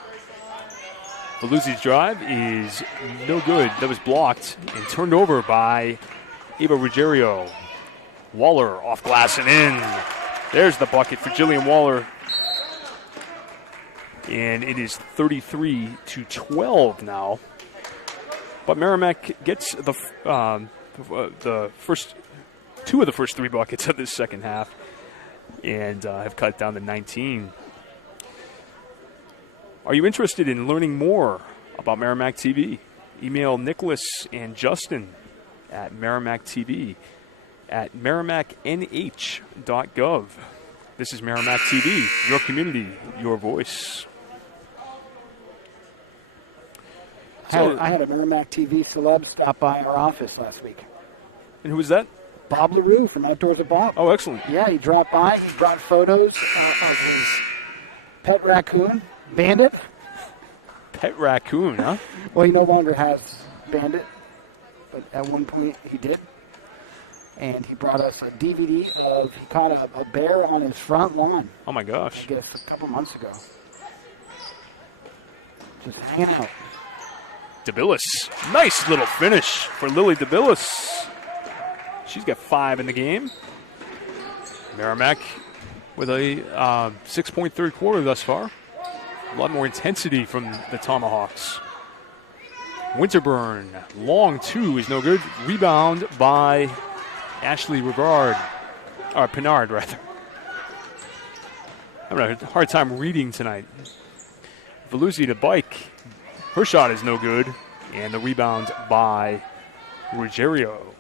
Veluzzi's drive is no good. That was blocked and turned over by Ava Ruggiero. Waller off glass and in. There's the bucket for Jillian Waller. And it is 33-12 now. But Merrimack gets the first two of the first three buckets of this second half and have cut it down to 19. Are you interested in learning more about Merrimack TV? Email Nicholas and Justin at Merrimack TV at merrimacknh.gov. This is Merrimack TV, your community, your voice. I had a Merrimack TV celeb stop by our office last week. And who was that? Bob LaRue from Outdoors of Bob. Oh, excellent. Yeah, he dropped by. He brought photos of his pet raccoon, Bandit. Pet raccoon, huh? Well, he no longer has Bandit, but at one point he did. And he brought us a DVD of, he caught a bear on his front lawn. Oh, my gosh. I guess a couple months ago. Just hanging out. DeBillis. Nice little finish for Lily DeBillis. She's got 5 in the game. Merrimack with a 6-point third quarter thus far. A lot more intensity from the Tomahawks. Winterburn, long two is no good. Rebound by Ashley Pennard, rather. I'm having a hard time reading tonight. Veluzzi to Bike. Her shot is no good. And the rebound by Ruggiero.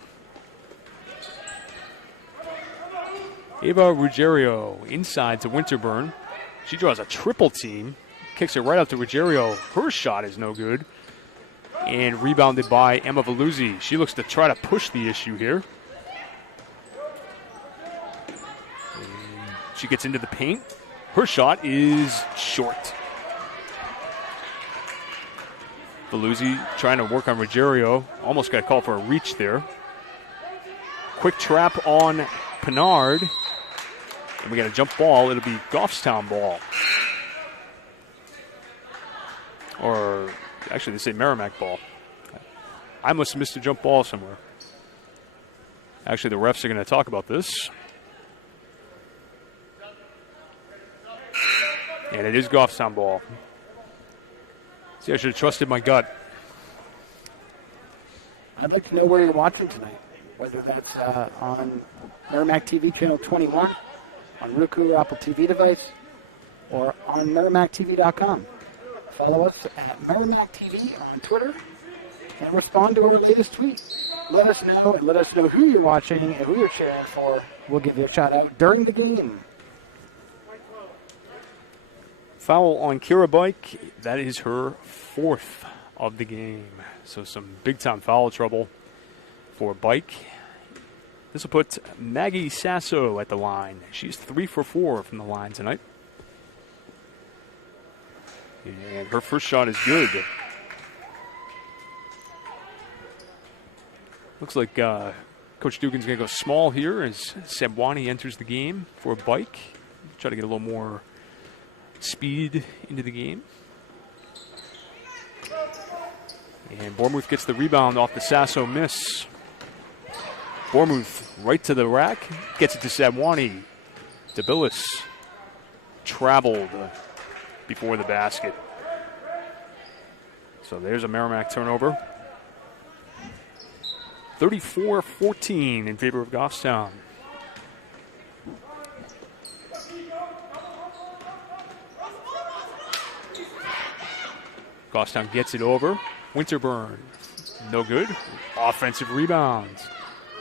Ava Ruggiero inside to Winterburn. She draws a triple team. Kicks it right out to Ruggiero. Her shot is no good. And rebounded by Emma Veluzzi. She looks to try to push the issue here. And she gets into the paint. Her shot is short. Veluzzi trying to work on Ruggiero. Almost got called for a reach there. Quick trap on Pennard. And we got a jump ball. It'll be Goffstown ball. Or actually, they say Merrimack ball. I must have missed a jump ball somewhere. Actually, the refs are going to talk about this. And it is Goffstown ball. See, I should have trusted my gut. I'd like to know where you're watching tonight, whether that's on Merrimack TV channel 21, on Roku or Apple TV device, or on MerrimackTV.com. Follow us at Merrimack TV on Twitter and respond to our latest tweet. Let us know, and let us know who you're watching and who you're cheering for. We'll give you a shout out during the game. Foul on Kira Bike. That is her 4th of the game. So some big-time foul trouble for Bike. This will put Maggie Sasso at the line. She's 3 for 4 from the line tonight. And her first shot is good. Looks like Coach Dugan's going to go small here as Sabwani enters the game for Bike. Try to get a little more speed into the game. And Bournemouth gets the rebound off the Sasso miss. Bournemouth right to the rack. Gets it to Sabwani. DeBillis traveled before the basket. So there's a Merrimack turnover. 34-14 in favor of Goffstown. Goffstown gets it over. Winterburn, no good. Offensive rebounds.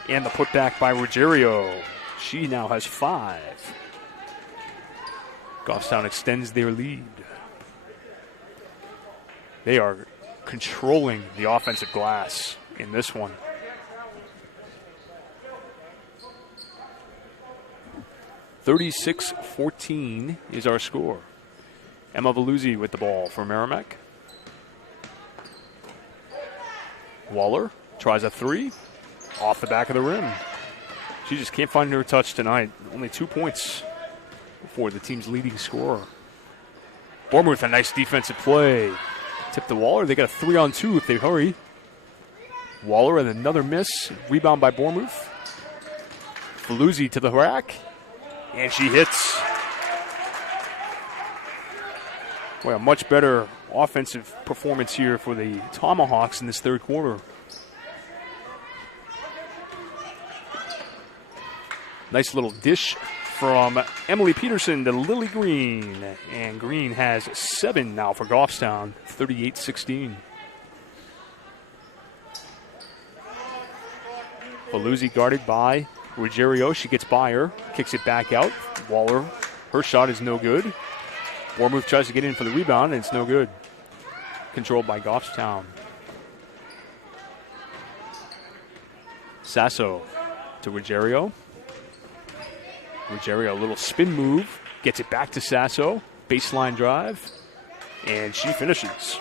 And the putback by Ruggiero. She now has 5. Goffstown extends their lead. They are controlling the offensive glass in this one. (36-14) is our score. Emma Veluzzi with the ball for Merrimack. Waller tries a 3 off the back of the rim. She just can't find her touch tonight. Only 2 points for the team's leading scorer. Bournemouth, a nice defensive play. Tip to Waller. They got a 3-on-2 if they hurry. Waller and another miss. Rebound by Bournemouth. Veluzzi to the rack. And she hits. Boy, a much better offensive performance here for the Tomahawks in this third quarter. Nice little dish from Emily Peterson to Lily Green. And Green has 7 now for Goffstown, 38-16. Veluzzi guarded by Ruggiero. She gets by her, kicks it back out. Waller, her shot is no good. Bournemouth tries to get in for the rebound, and it's no good. Controlled by Goffstown. Sasso to Ruggiero. Ruggiero, a little spin move, gets it back to Sasso. Baseline drive, and she finishes.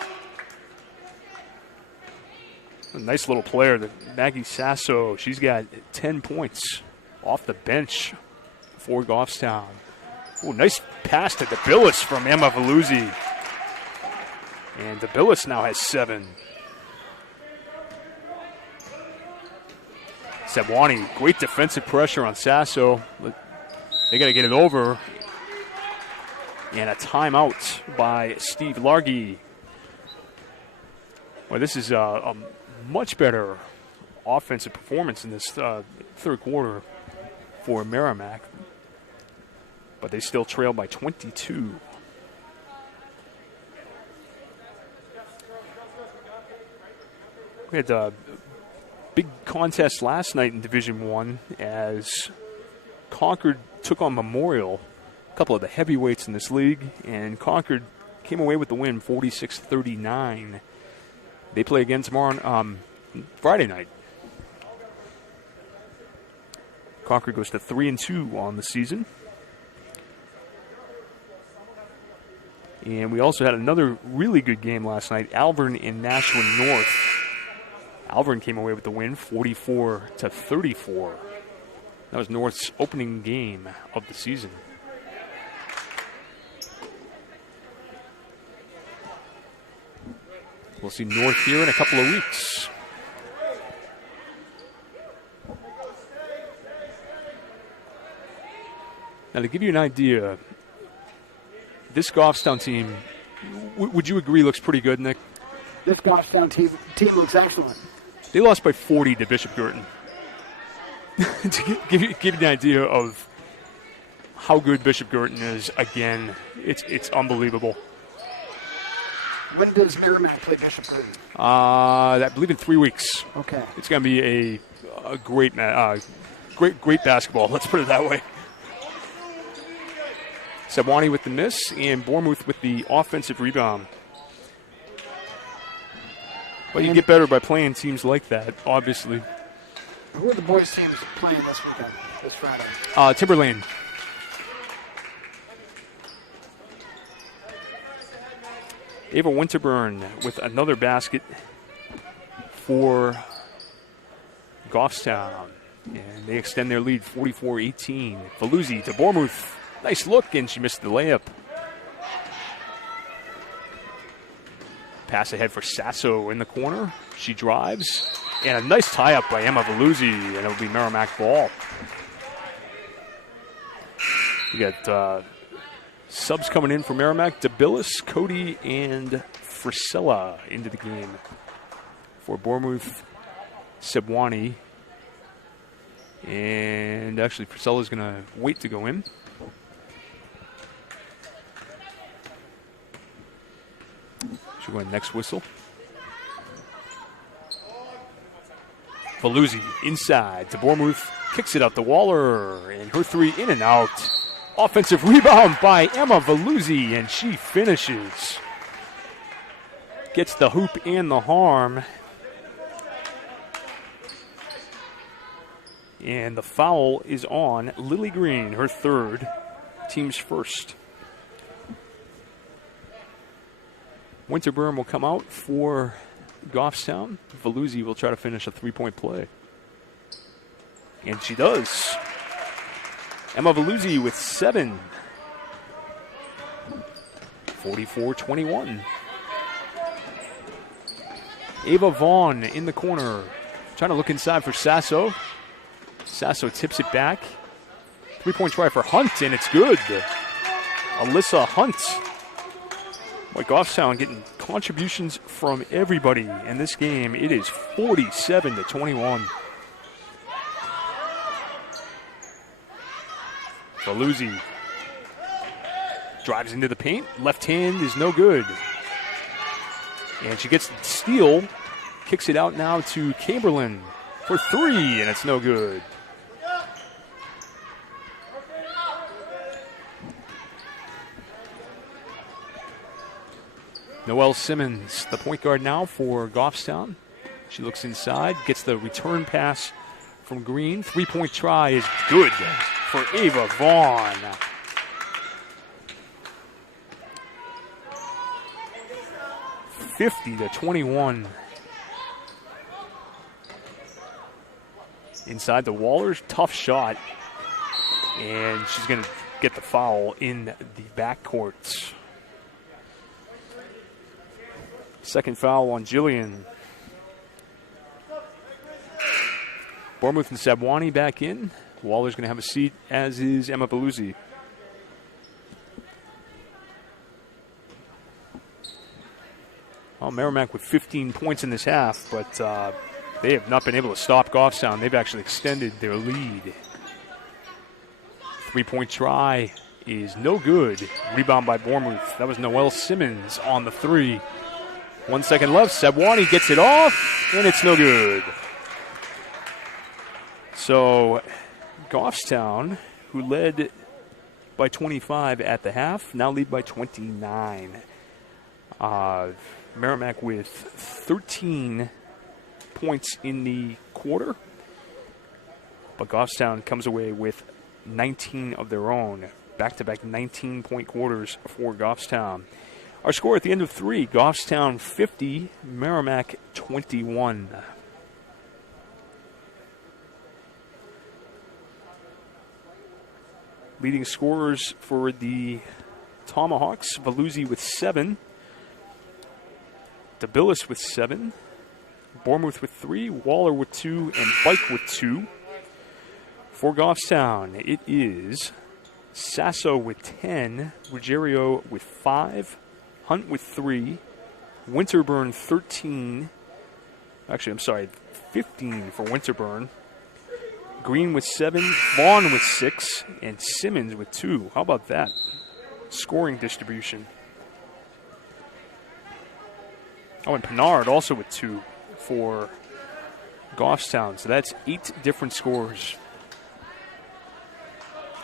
A nice little player, Maggie Sasso. She's got 10 points off the bench for Goffstown. Oh, nice pass to DeBillis from Emma Veluzzi. And DeBillis now has 7. Sebwani, great defensive pressure on Sasso. They got to get it over. And a timeout by Steve Largy. Well, this is a much better offensive performance in this third quarter for Merrimack. But they still trail by 22. We had a big contest last night in Division I as Concord took on Memorial, a couple of the heavyweights in this league, and Concord came away with the win, 46-39. They play again tomorrow on Friday night. Concord goes to 3-2 on the season. And we also had another really good game last night, Alvern and Nashua North. Alvern came away with the win, 44-34. That was North's opening game of the season. We'll see North here in a couple of weeks. Now, to give you an idea, this Goffstown team, would you agree, looks pretty good, Nick? This Goffstown team looks excellent. They lost by 40 to Bishop Girton. To give you an idea of how good Bishop Girton is, again, it's unbelievable. When does Merrimack play Bishop Girton? I believe in 3 weeks. Okay. It's going to be a great basketball. Let's put it that way. Sebwani with the miss and Bournemouth with the offensive rebound. But you get better by playing teams like that, obviously. Who are the boys' teams playing this weekend, this Friday? Timberlane. Ava Winterburn with another basket for Goffstown. And they extend their lead 44-18. Veluzzi to Bournemouth. Nice look, and she missed the layup. Pass ahead for Sasso in the corner. She drives. And a nice tie-up by Emma Veluzzi, and it'll be Merrimack ball. We got subs coming in for Merrimack. DeBillis, Cody, and Frisella into the game. For Bournemouth, Sebwani. And actually, Frisella's going to wait to go in. She'll go in next whistle. Valuzzi inside to Bournemouth. Kicks it out to Waller. And her three in and out. Offensive rebound by Emma Valuzzi. And she finishes. Gets the hoop and the harm. And the foul is on Lily Green, her third, team's first. Winterburn will come out for Goffstown. Valuzzi will try to finish a three-point play. And she does. Emma Valuzzi with 7. 44-21. Ava Vaughn in the corner. Trying to look inside for Sasso. Sasso tips it back. Three-point try for Hunt, and it's good. Alyssa Hunt. Boy, Goffstown getting contributions from everybody in this game. It is 47-21. Valuzzi drives into the paint. Left hand is no good. And she gets the steal. Kicks it out now to Chamberlain for 3, and it's no good. Noelle Simmons, the point guard now for Goffstown. She looks inside, gets the return pass from Green. Three-point try is good for Ava Vaughn. (50-21). Inside the Wallers, tough shot. And she's going to get the foul in the backcourt. Second foul on Jillian. Bournemouth and Sabwani back in. Waller's going to have a seat, as is Emma Valuzzi. Well, Merrimack with 15 points in this half, but they have not been able to stop Goffstown. They've actually extended their lead. Three-point try is no good. Rebound by Bournemouth. That was Noelle Simmons on the three. 1 second left. Sabwani gets it off, and it's no good. So Goffstown, who led by 25 at the half, now lead by 29. Merrimack with 13 points in the quarter, but Goffstown comes away with 19 of their own. Back-to-back 19-point quarters for Goffstown. Our score at the end of 3, Goffstown 50, Merrimack 21. Leading scorers for the Tomahawks, Valuzzi with 7, DeBillis with 7, Bournemouth with 3, Waller with 2, and Bike with 2. For Goffstown, it is Sasso with 10, Ruggiero with 5, Hunt with 3, Winterburn 13. Actually, I'm sorry, 15 for Winterburn. Green with 7, Vaughn with 6, and Simmons with 2. How about that? Scoring distribution. Oh, and Pinard also with 2 for Goffstown. So that's 8 different scores.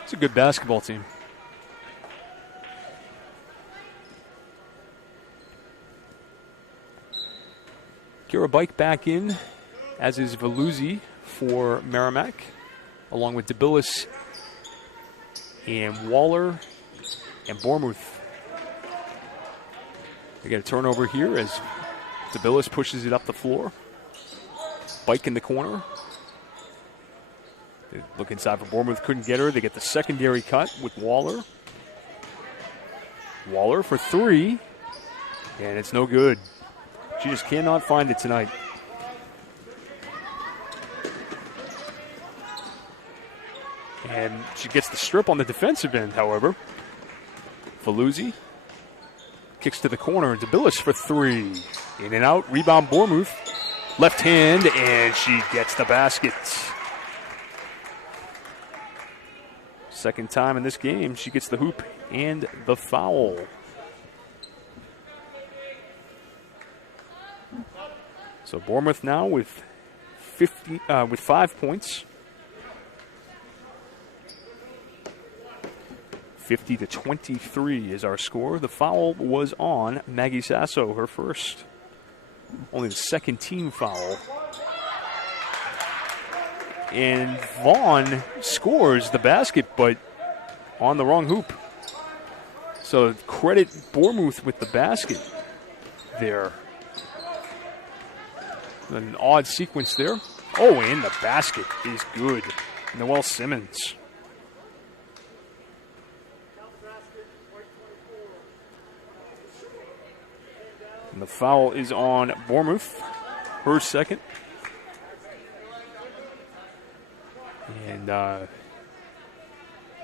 It's a good basketball team. Kira Bike back in, as is Valuzzi for Merrimack, along with DeBillis and Waller and Bournemouth. They get a turnover here as DeBillis pushes it up the floor. Bike in the corner. They look inside for Bournemouth, couldn't get her. They get the secondary cut with Waller. Waller for 3, and it's no good. She just cannot find it tonight. And she gets the strip on the defensive end, however. Valuzzi kicks to the corner. DeBillis for three. In and out. Rebound Bournemouth. Left hand, and she gets the basket. Second time in this game, she gets the hoop and the foul. So Bournemouth now with 5 points. 50-23 is our score. The foul was on Maggie Sasso, her first. Only the second team foul. And Vaughn scores the basket, but on the wrong hoop. So credit Bournemouth with the basket there. An odd sequence there. Oh, and the basket is good. Noelle Simmons. And the foul is on Bournemouth. Her second. And the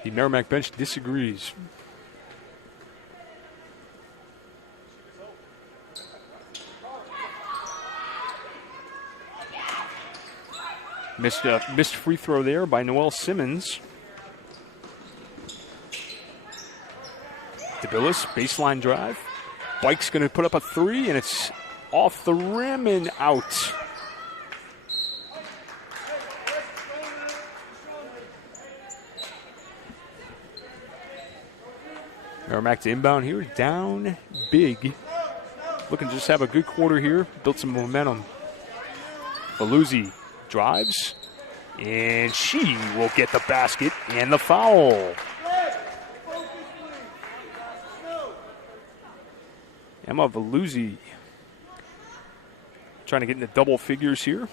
Merrimack bench disagrees. Missed free throw there by Noelle Simmons. DeBillis, baseline drive. Bike's going to put up a three, and it's off the rim and out. Merrimack to inbound here, down big. Looking to just have a good quarter here, built some momentum. Baluzzi drives, and she will get the basket and the foul. Emma Valuzzi trying to get into double figures here.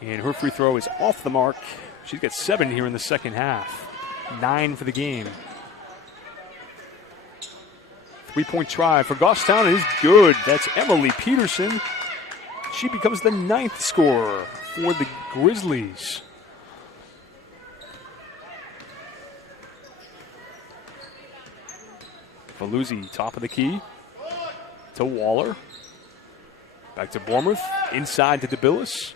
And her free throw is off the mark. She's got 7 here in the second half. 9 for the game. 3-point try for Goffstown is good. That's Emily Peterson. She becomes the 9th scorer for the Grizzlies. Valuzzi, top of the key to Waller. Back to Bournemouth. Inside to DeBillis.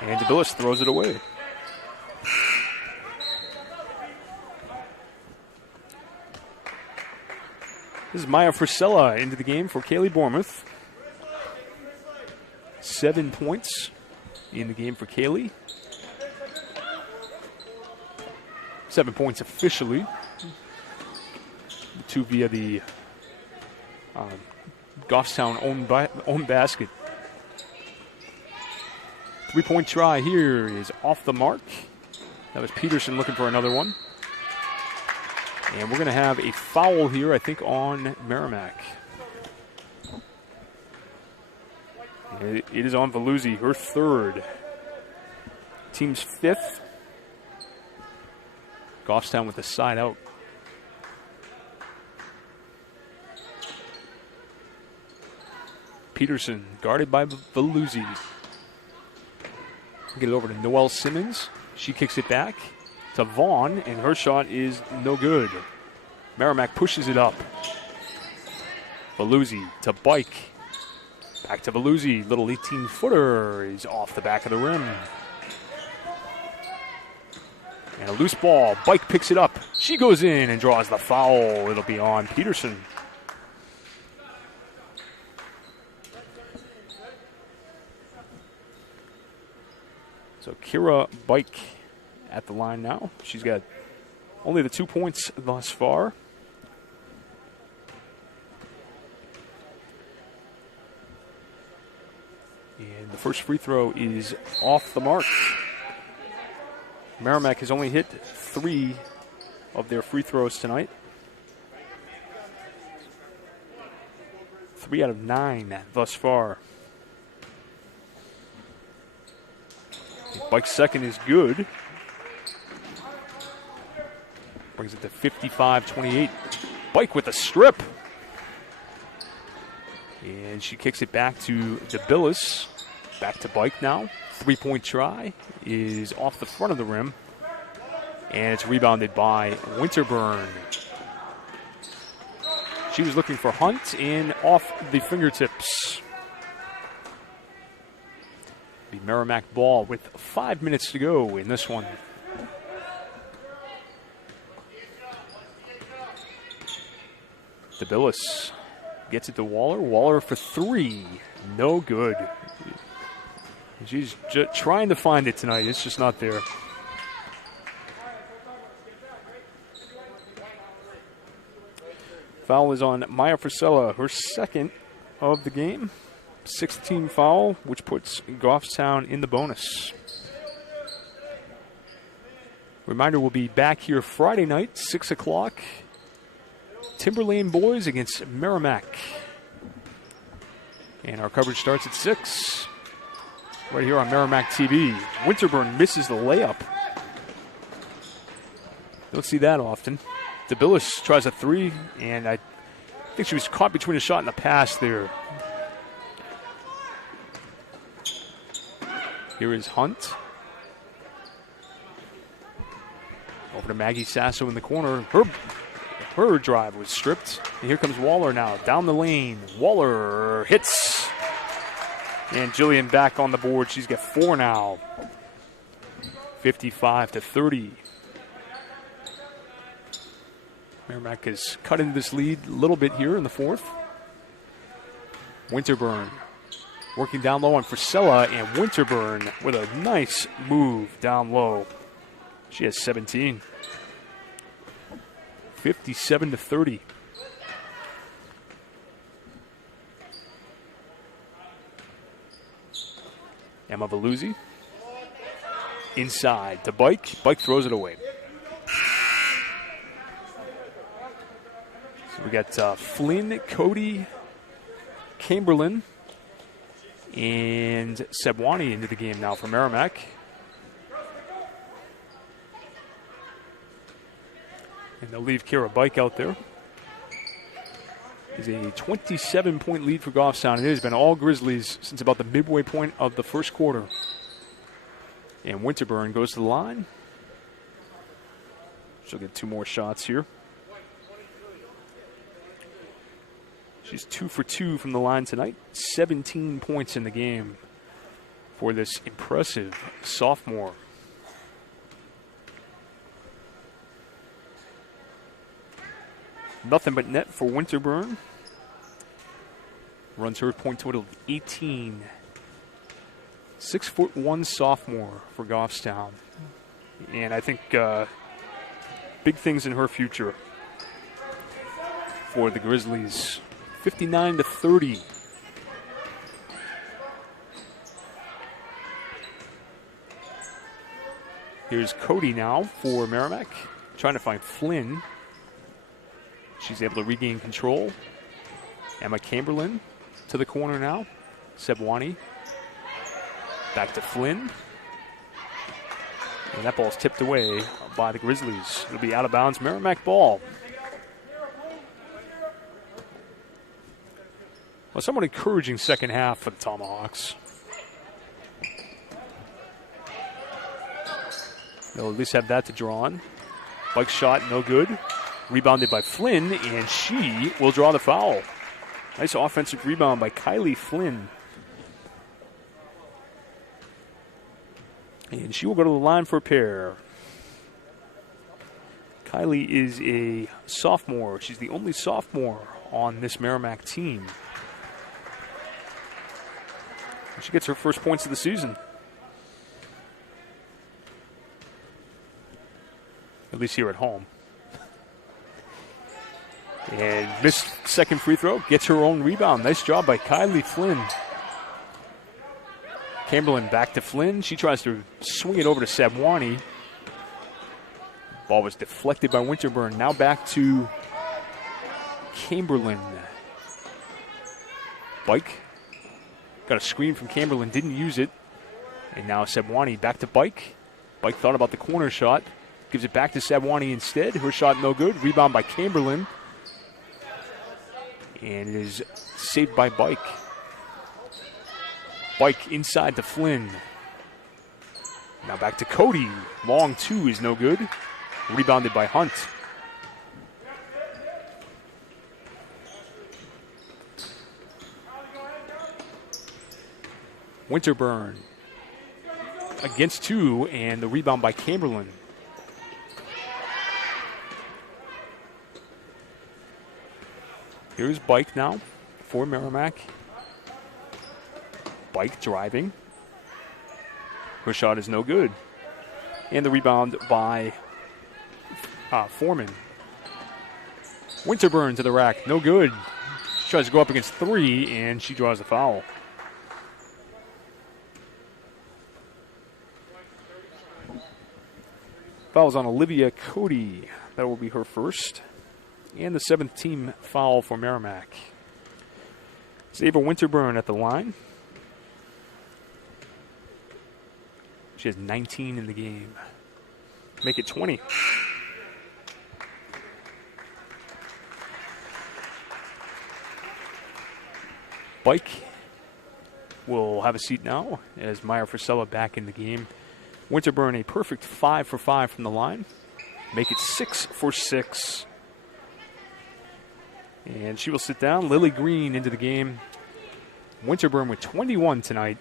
And DeBillis throws it away. This is Maya Frisella into the game for Kaylee Bournemouth. 7 points in the game for Kaylee. 7 points officially. 2 via the Goffstown own basket. 3-point try here is off the mark. That was Peterson looking for another one. And we're going to have a foul here, I think, on Merrimack. It is on Valuzzi, her third. Team's 5th. Goffstown with the side out. Peterson guarded by Valuzzi. Get it over to Noelle Simmons. She kicks it back to Vaughn, and her shot is no good. Merrimack pushes it up. Valuzzi to Bike. Back to Valuzzi. Little 18-footer is off the back of the rim. And a loose ball. Bike picks it up. She goes in and draws the foul. It'll be on Peterson. So Kira Bike at the line now. She's got only the 2 points thus far. And the first free throw is off the mark. Merrimack has only hit 3 of their free throws tonight. 3 out of 9 thus far. Bike's second is good. Brings it to 55-28. Bike with a strip. And she kicks it back to DeBillis. Back to Bike now. 3-point try is off the front of the rim. And it's rebounded by Winterburn. She was looking for Hunt and off the fingertips. The Merrimack ball with 5 minutes to go in this one. DeBillis gets it to Waller. Waller for three. No good. She's just trying to find it tonight. It's just not there. Foul is on Maya Frisella, her second of the game. 16 foul, which puts Goffstown in the bonus. Reminder, we'll be back here Friday night, 6 o'clock. Timberlane boys against Merrimack. And our coverage starts at 6. Right here on Merrimack TV. Winterburn misses the layup. Don't see that often. DeBillis tries a three, and I think she was caught between a shot and a pass there. Here is Hunt. Over to Maggie Sasso in the corner. Her drive was stripped. And here comes Waller now, down the lane. Waller hits. And Jillian back on the board. She's got 4 now. 55-30. Merrimack has cut into this lead a little bit here in the fourth. Winterburn working down low on Frisella, and Winterburn with a nice move down low. She has 17. 57-30. Emma Veluzzi inside to Bike. Bike throws it away. So we got Flynn, Cody, Chamberlain, and Sebwani into the game now for Merrimack. And they'll leave Kara Bike out there. It's a 27-point lead for Goffstown. It has been all Grizzlies since about the midway point of the first quarter. And Winterburn goes to the line. She'll get 2 more shots here. She's 2 for 2 from the line tonight. 17 points in the game for this impressive sophomore. Nothing but net for Winterburn. Runs her point total of 18. 6'1" sophomore for Goffstown. And I think big things in her future for the Grizzlies. 59-30. Here's Cody now for Merrimack. Trying to find Flynn. She's able to regain control. Emma Chamberlain to the corner now. Sebwani. Back to Flynn. And that ball's tipped away by the Grizzlies. It'll be out of bounds. Merrimack ball. Well, somewhat encouraging second half for the Tomahawks. They'll at least have that to draw on. Bike shot, no good. Rebounded by Flynn, and she will draw the foul. Nice offensive rebound by Kylie Flynn. And she will go to the line for a pair. Kylie is a sophomore. She's the only sophomore on this Merrimack team. She gets her first points of the season. At least here at home. And missed second free throw. Gets her own rebound. Nice job by Kylie Flynn. Chamberlain back to Flynn. She tries to swing it over to Sebwani. Ball was deflected by Winterburn. Now back to Chamberlain. Bike. Got a screen from Chamberlain. Didn't use it. And now Sebwani back to Bike. Bike thought about the corner shot. Gives it back to Sebwani instead. Her shot no good. Rebound by Chamberlain. And it is saved by Bike. Bike inside to Flynn. Now back to Cody. Long two is no good. Rebounded by Hunt. Winterburn against two, and the rebound by Chamberlain. Here's Bike now for Merrimack. Bike driving. Her shot is no good. And the rebound by Foreman. Winterburn to the rack, no good. She tries to go up against three, and she draws a foul. Foul's on Olivia Cody. That will be her first. And the 7th team foul for Merrimack. Ava Winterburn at the line. She has 19 in the game. Make it 20. Bike will have a seat now as Meyer Frisella back in the game. Winterburn a perfect 5 for 5 from the line. Make it 6 for 6. And she will sit down. Lily Green into the game. Winterburn with 21 tonight.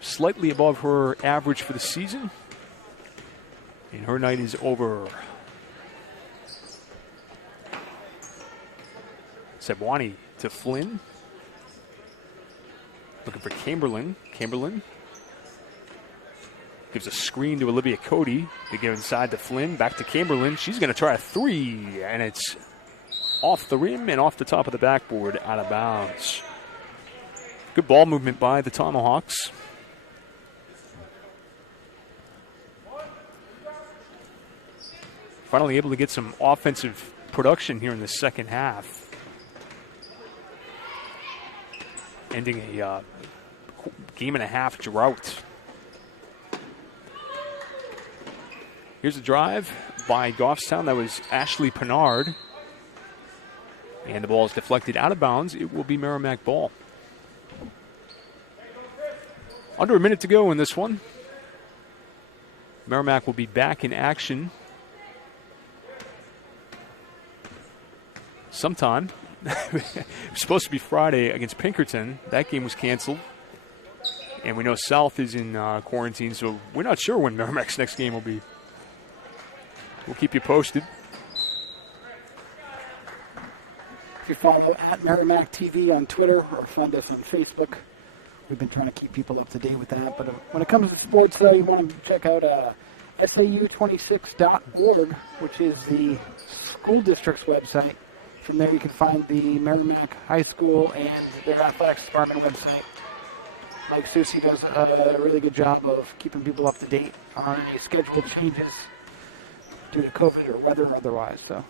Slightly above her average for the season. And her night is over. Sebwani to Flynn. Looking for Chamberlain. Chamberlain gives a screen to Olivia Cody. They give inside to Flynn. Back to Chamberlain. She's going to try a three. And it's off the rim and off the top of the backboard, out of bounds. Good ball movement by the Tomahawks. Finally able to get some offensive production here in the second half. Ending a game and a half drought. Here's a drive by Goffstown. That was Ashley Pennard. And the ball is deflected out of bounds. It will be Merrimack ball. Under a minute to go in this one. Merrimack will be back in action sometime. It was supposed to be Friday against Pinkerton. That game was canceled. And we know South is in quarantine, so we're not sure when Merrimack's next game will be. We'll keep you posted. If you follow at Merrimack TV on Twitter or find us on Facebook, we've been trying to keep people up to date with that. But when it comes to sports, though, you want to check out SAU26.org, which is the school district's website. From there, you can find the Merrimack High School and their athletics department website. Mike Susie does a really good job of keeping people up to date on any scheduled changes due to COVID or weather or otherwise. So,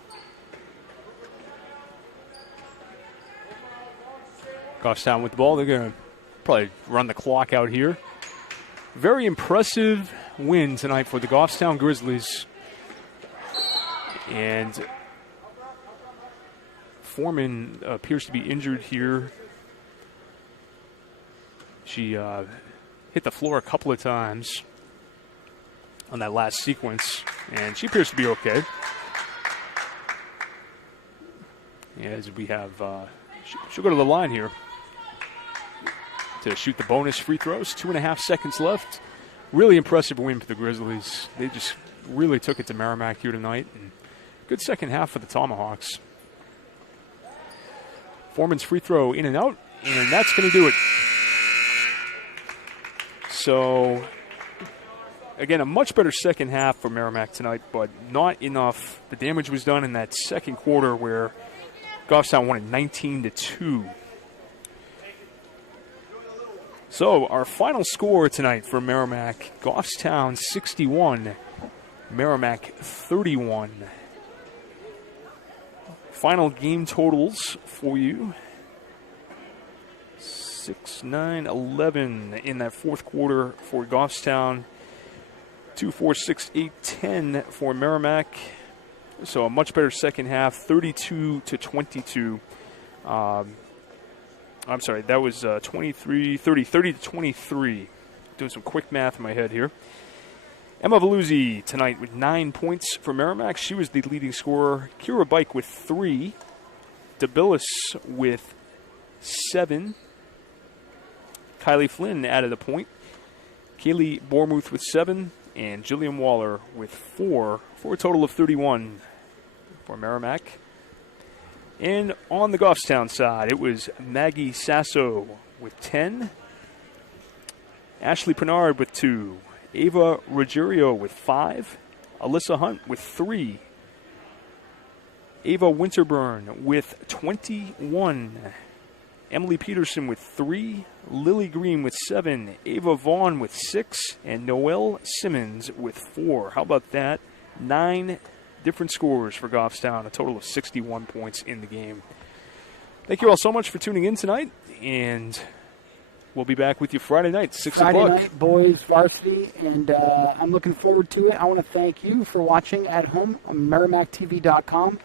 Goffstown with the ball. They're going to probably run the clock out here. Very impressive win tonight for the Goffstown Grizzlies. And Foreman appears to be injured here. She hit the floor a couple of times on that last sequence, and she appears to be okay. As we have, she'll go to the line here to shoot the bonus free throws. 2.5 seconds left. Really impressive win for the Grizzlies. They just really took it to Merrimack here tonight. And good second half for the Tomahawks. Foreman's free throw in and out, and that's going to do it. So, again, a much better second half for Merrimack tonight, but not enough. The damage was done in that second quarter where Goffstown won it 19-2. So, our final score tonight for Merrimack, Goffstown 61, Merrimack 31. Final game totals for you. 6, 9, 11 in that fourth quarter for Goffstown. 2, 4, 6, 8, 10 for Merrimack. So a much better second half, 32-22. I'm sorry, that was 30 to 23. Doing some quick math in my head here. Emma Veluzzi tonight with 9 points for Merrimack. She was the leading scorer. Kira Bike with 3. DeBillis with 7. Kylie Flynn added a point. Kaylee Bormuth with 7. And Jillian Waller with 4. For a total of 31 for Merrimack. And on the Goffstown side, it was Maggie Sasso with 10. Ashley Pernard with 2. Ava Ruggiero with 5. Alyssa Hunt with 3. Ava Winterburn with 21. Emily Peterson with 3. Lily Green with 7. Ava Vaughn with 6. And Noelle Simmons with 4. How about that? 9 different scores for Goffstown, a total of 61 points in the game. Thank you all so much for tuning in tonight, and we'll be back with you Friday night, 6 o'clock. Friday night, boys varsity, and I'm looking forward to it. I want to thank you for watching at home on MerrimackTV.com,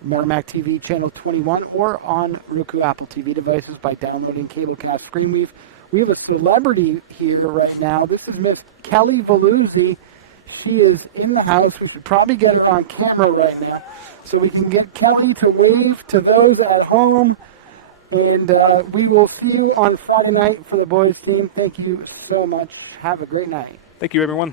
Merrimack TV Channel 21, or on Roku Apple TV devices by downloading Cablecast Screenweave. We have a celebrity here right now. This is Miss Kelly Veluzzi. She is in the house. We should probably get her on camera right now so we can get Kelly to wave to those at home. And we will see you on Friday night for the boys team. Thank you so much. Have a great night. Thank you, everyone.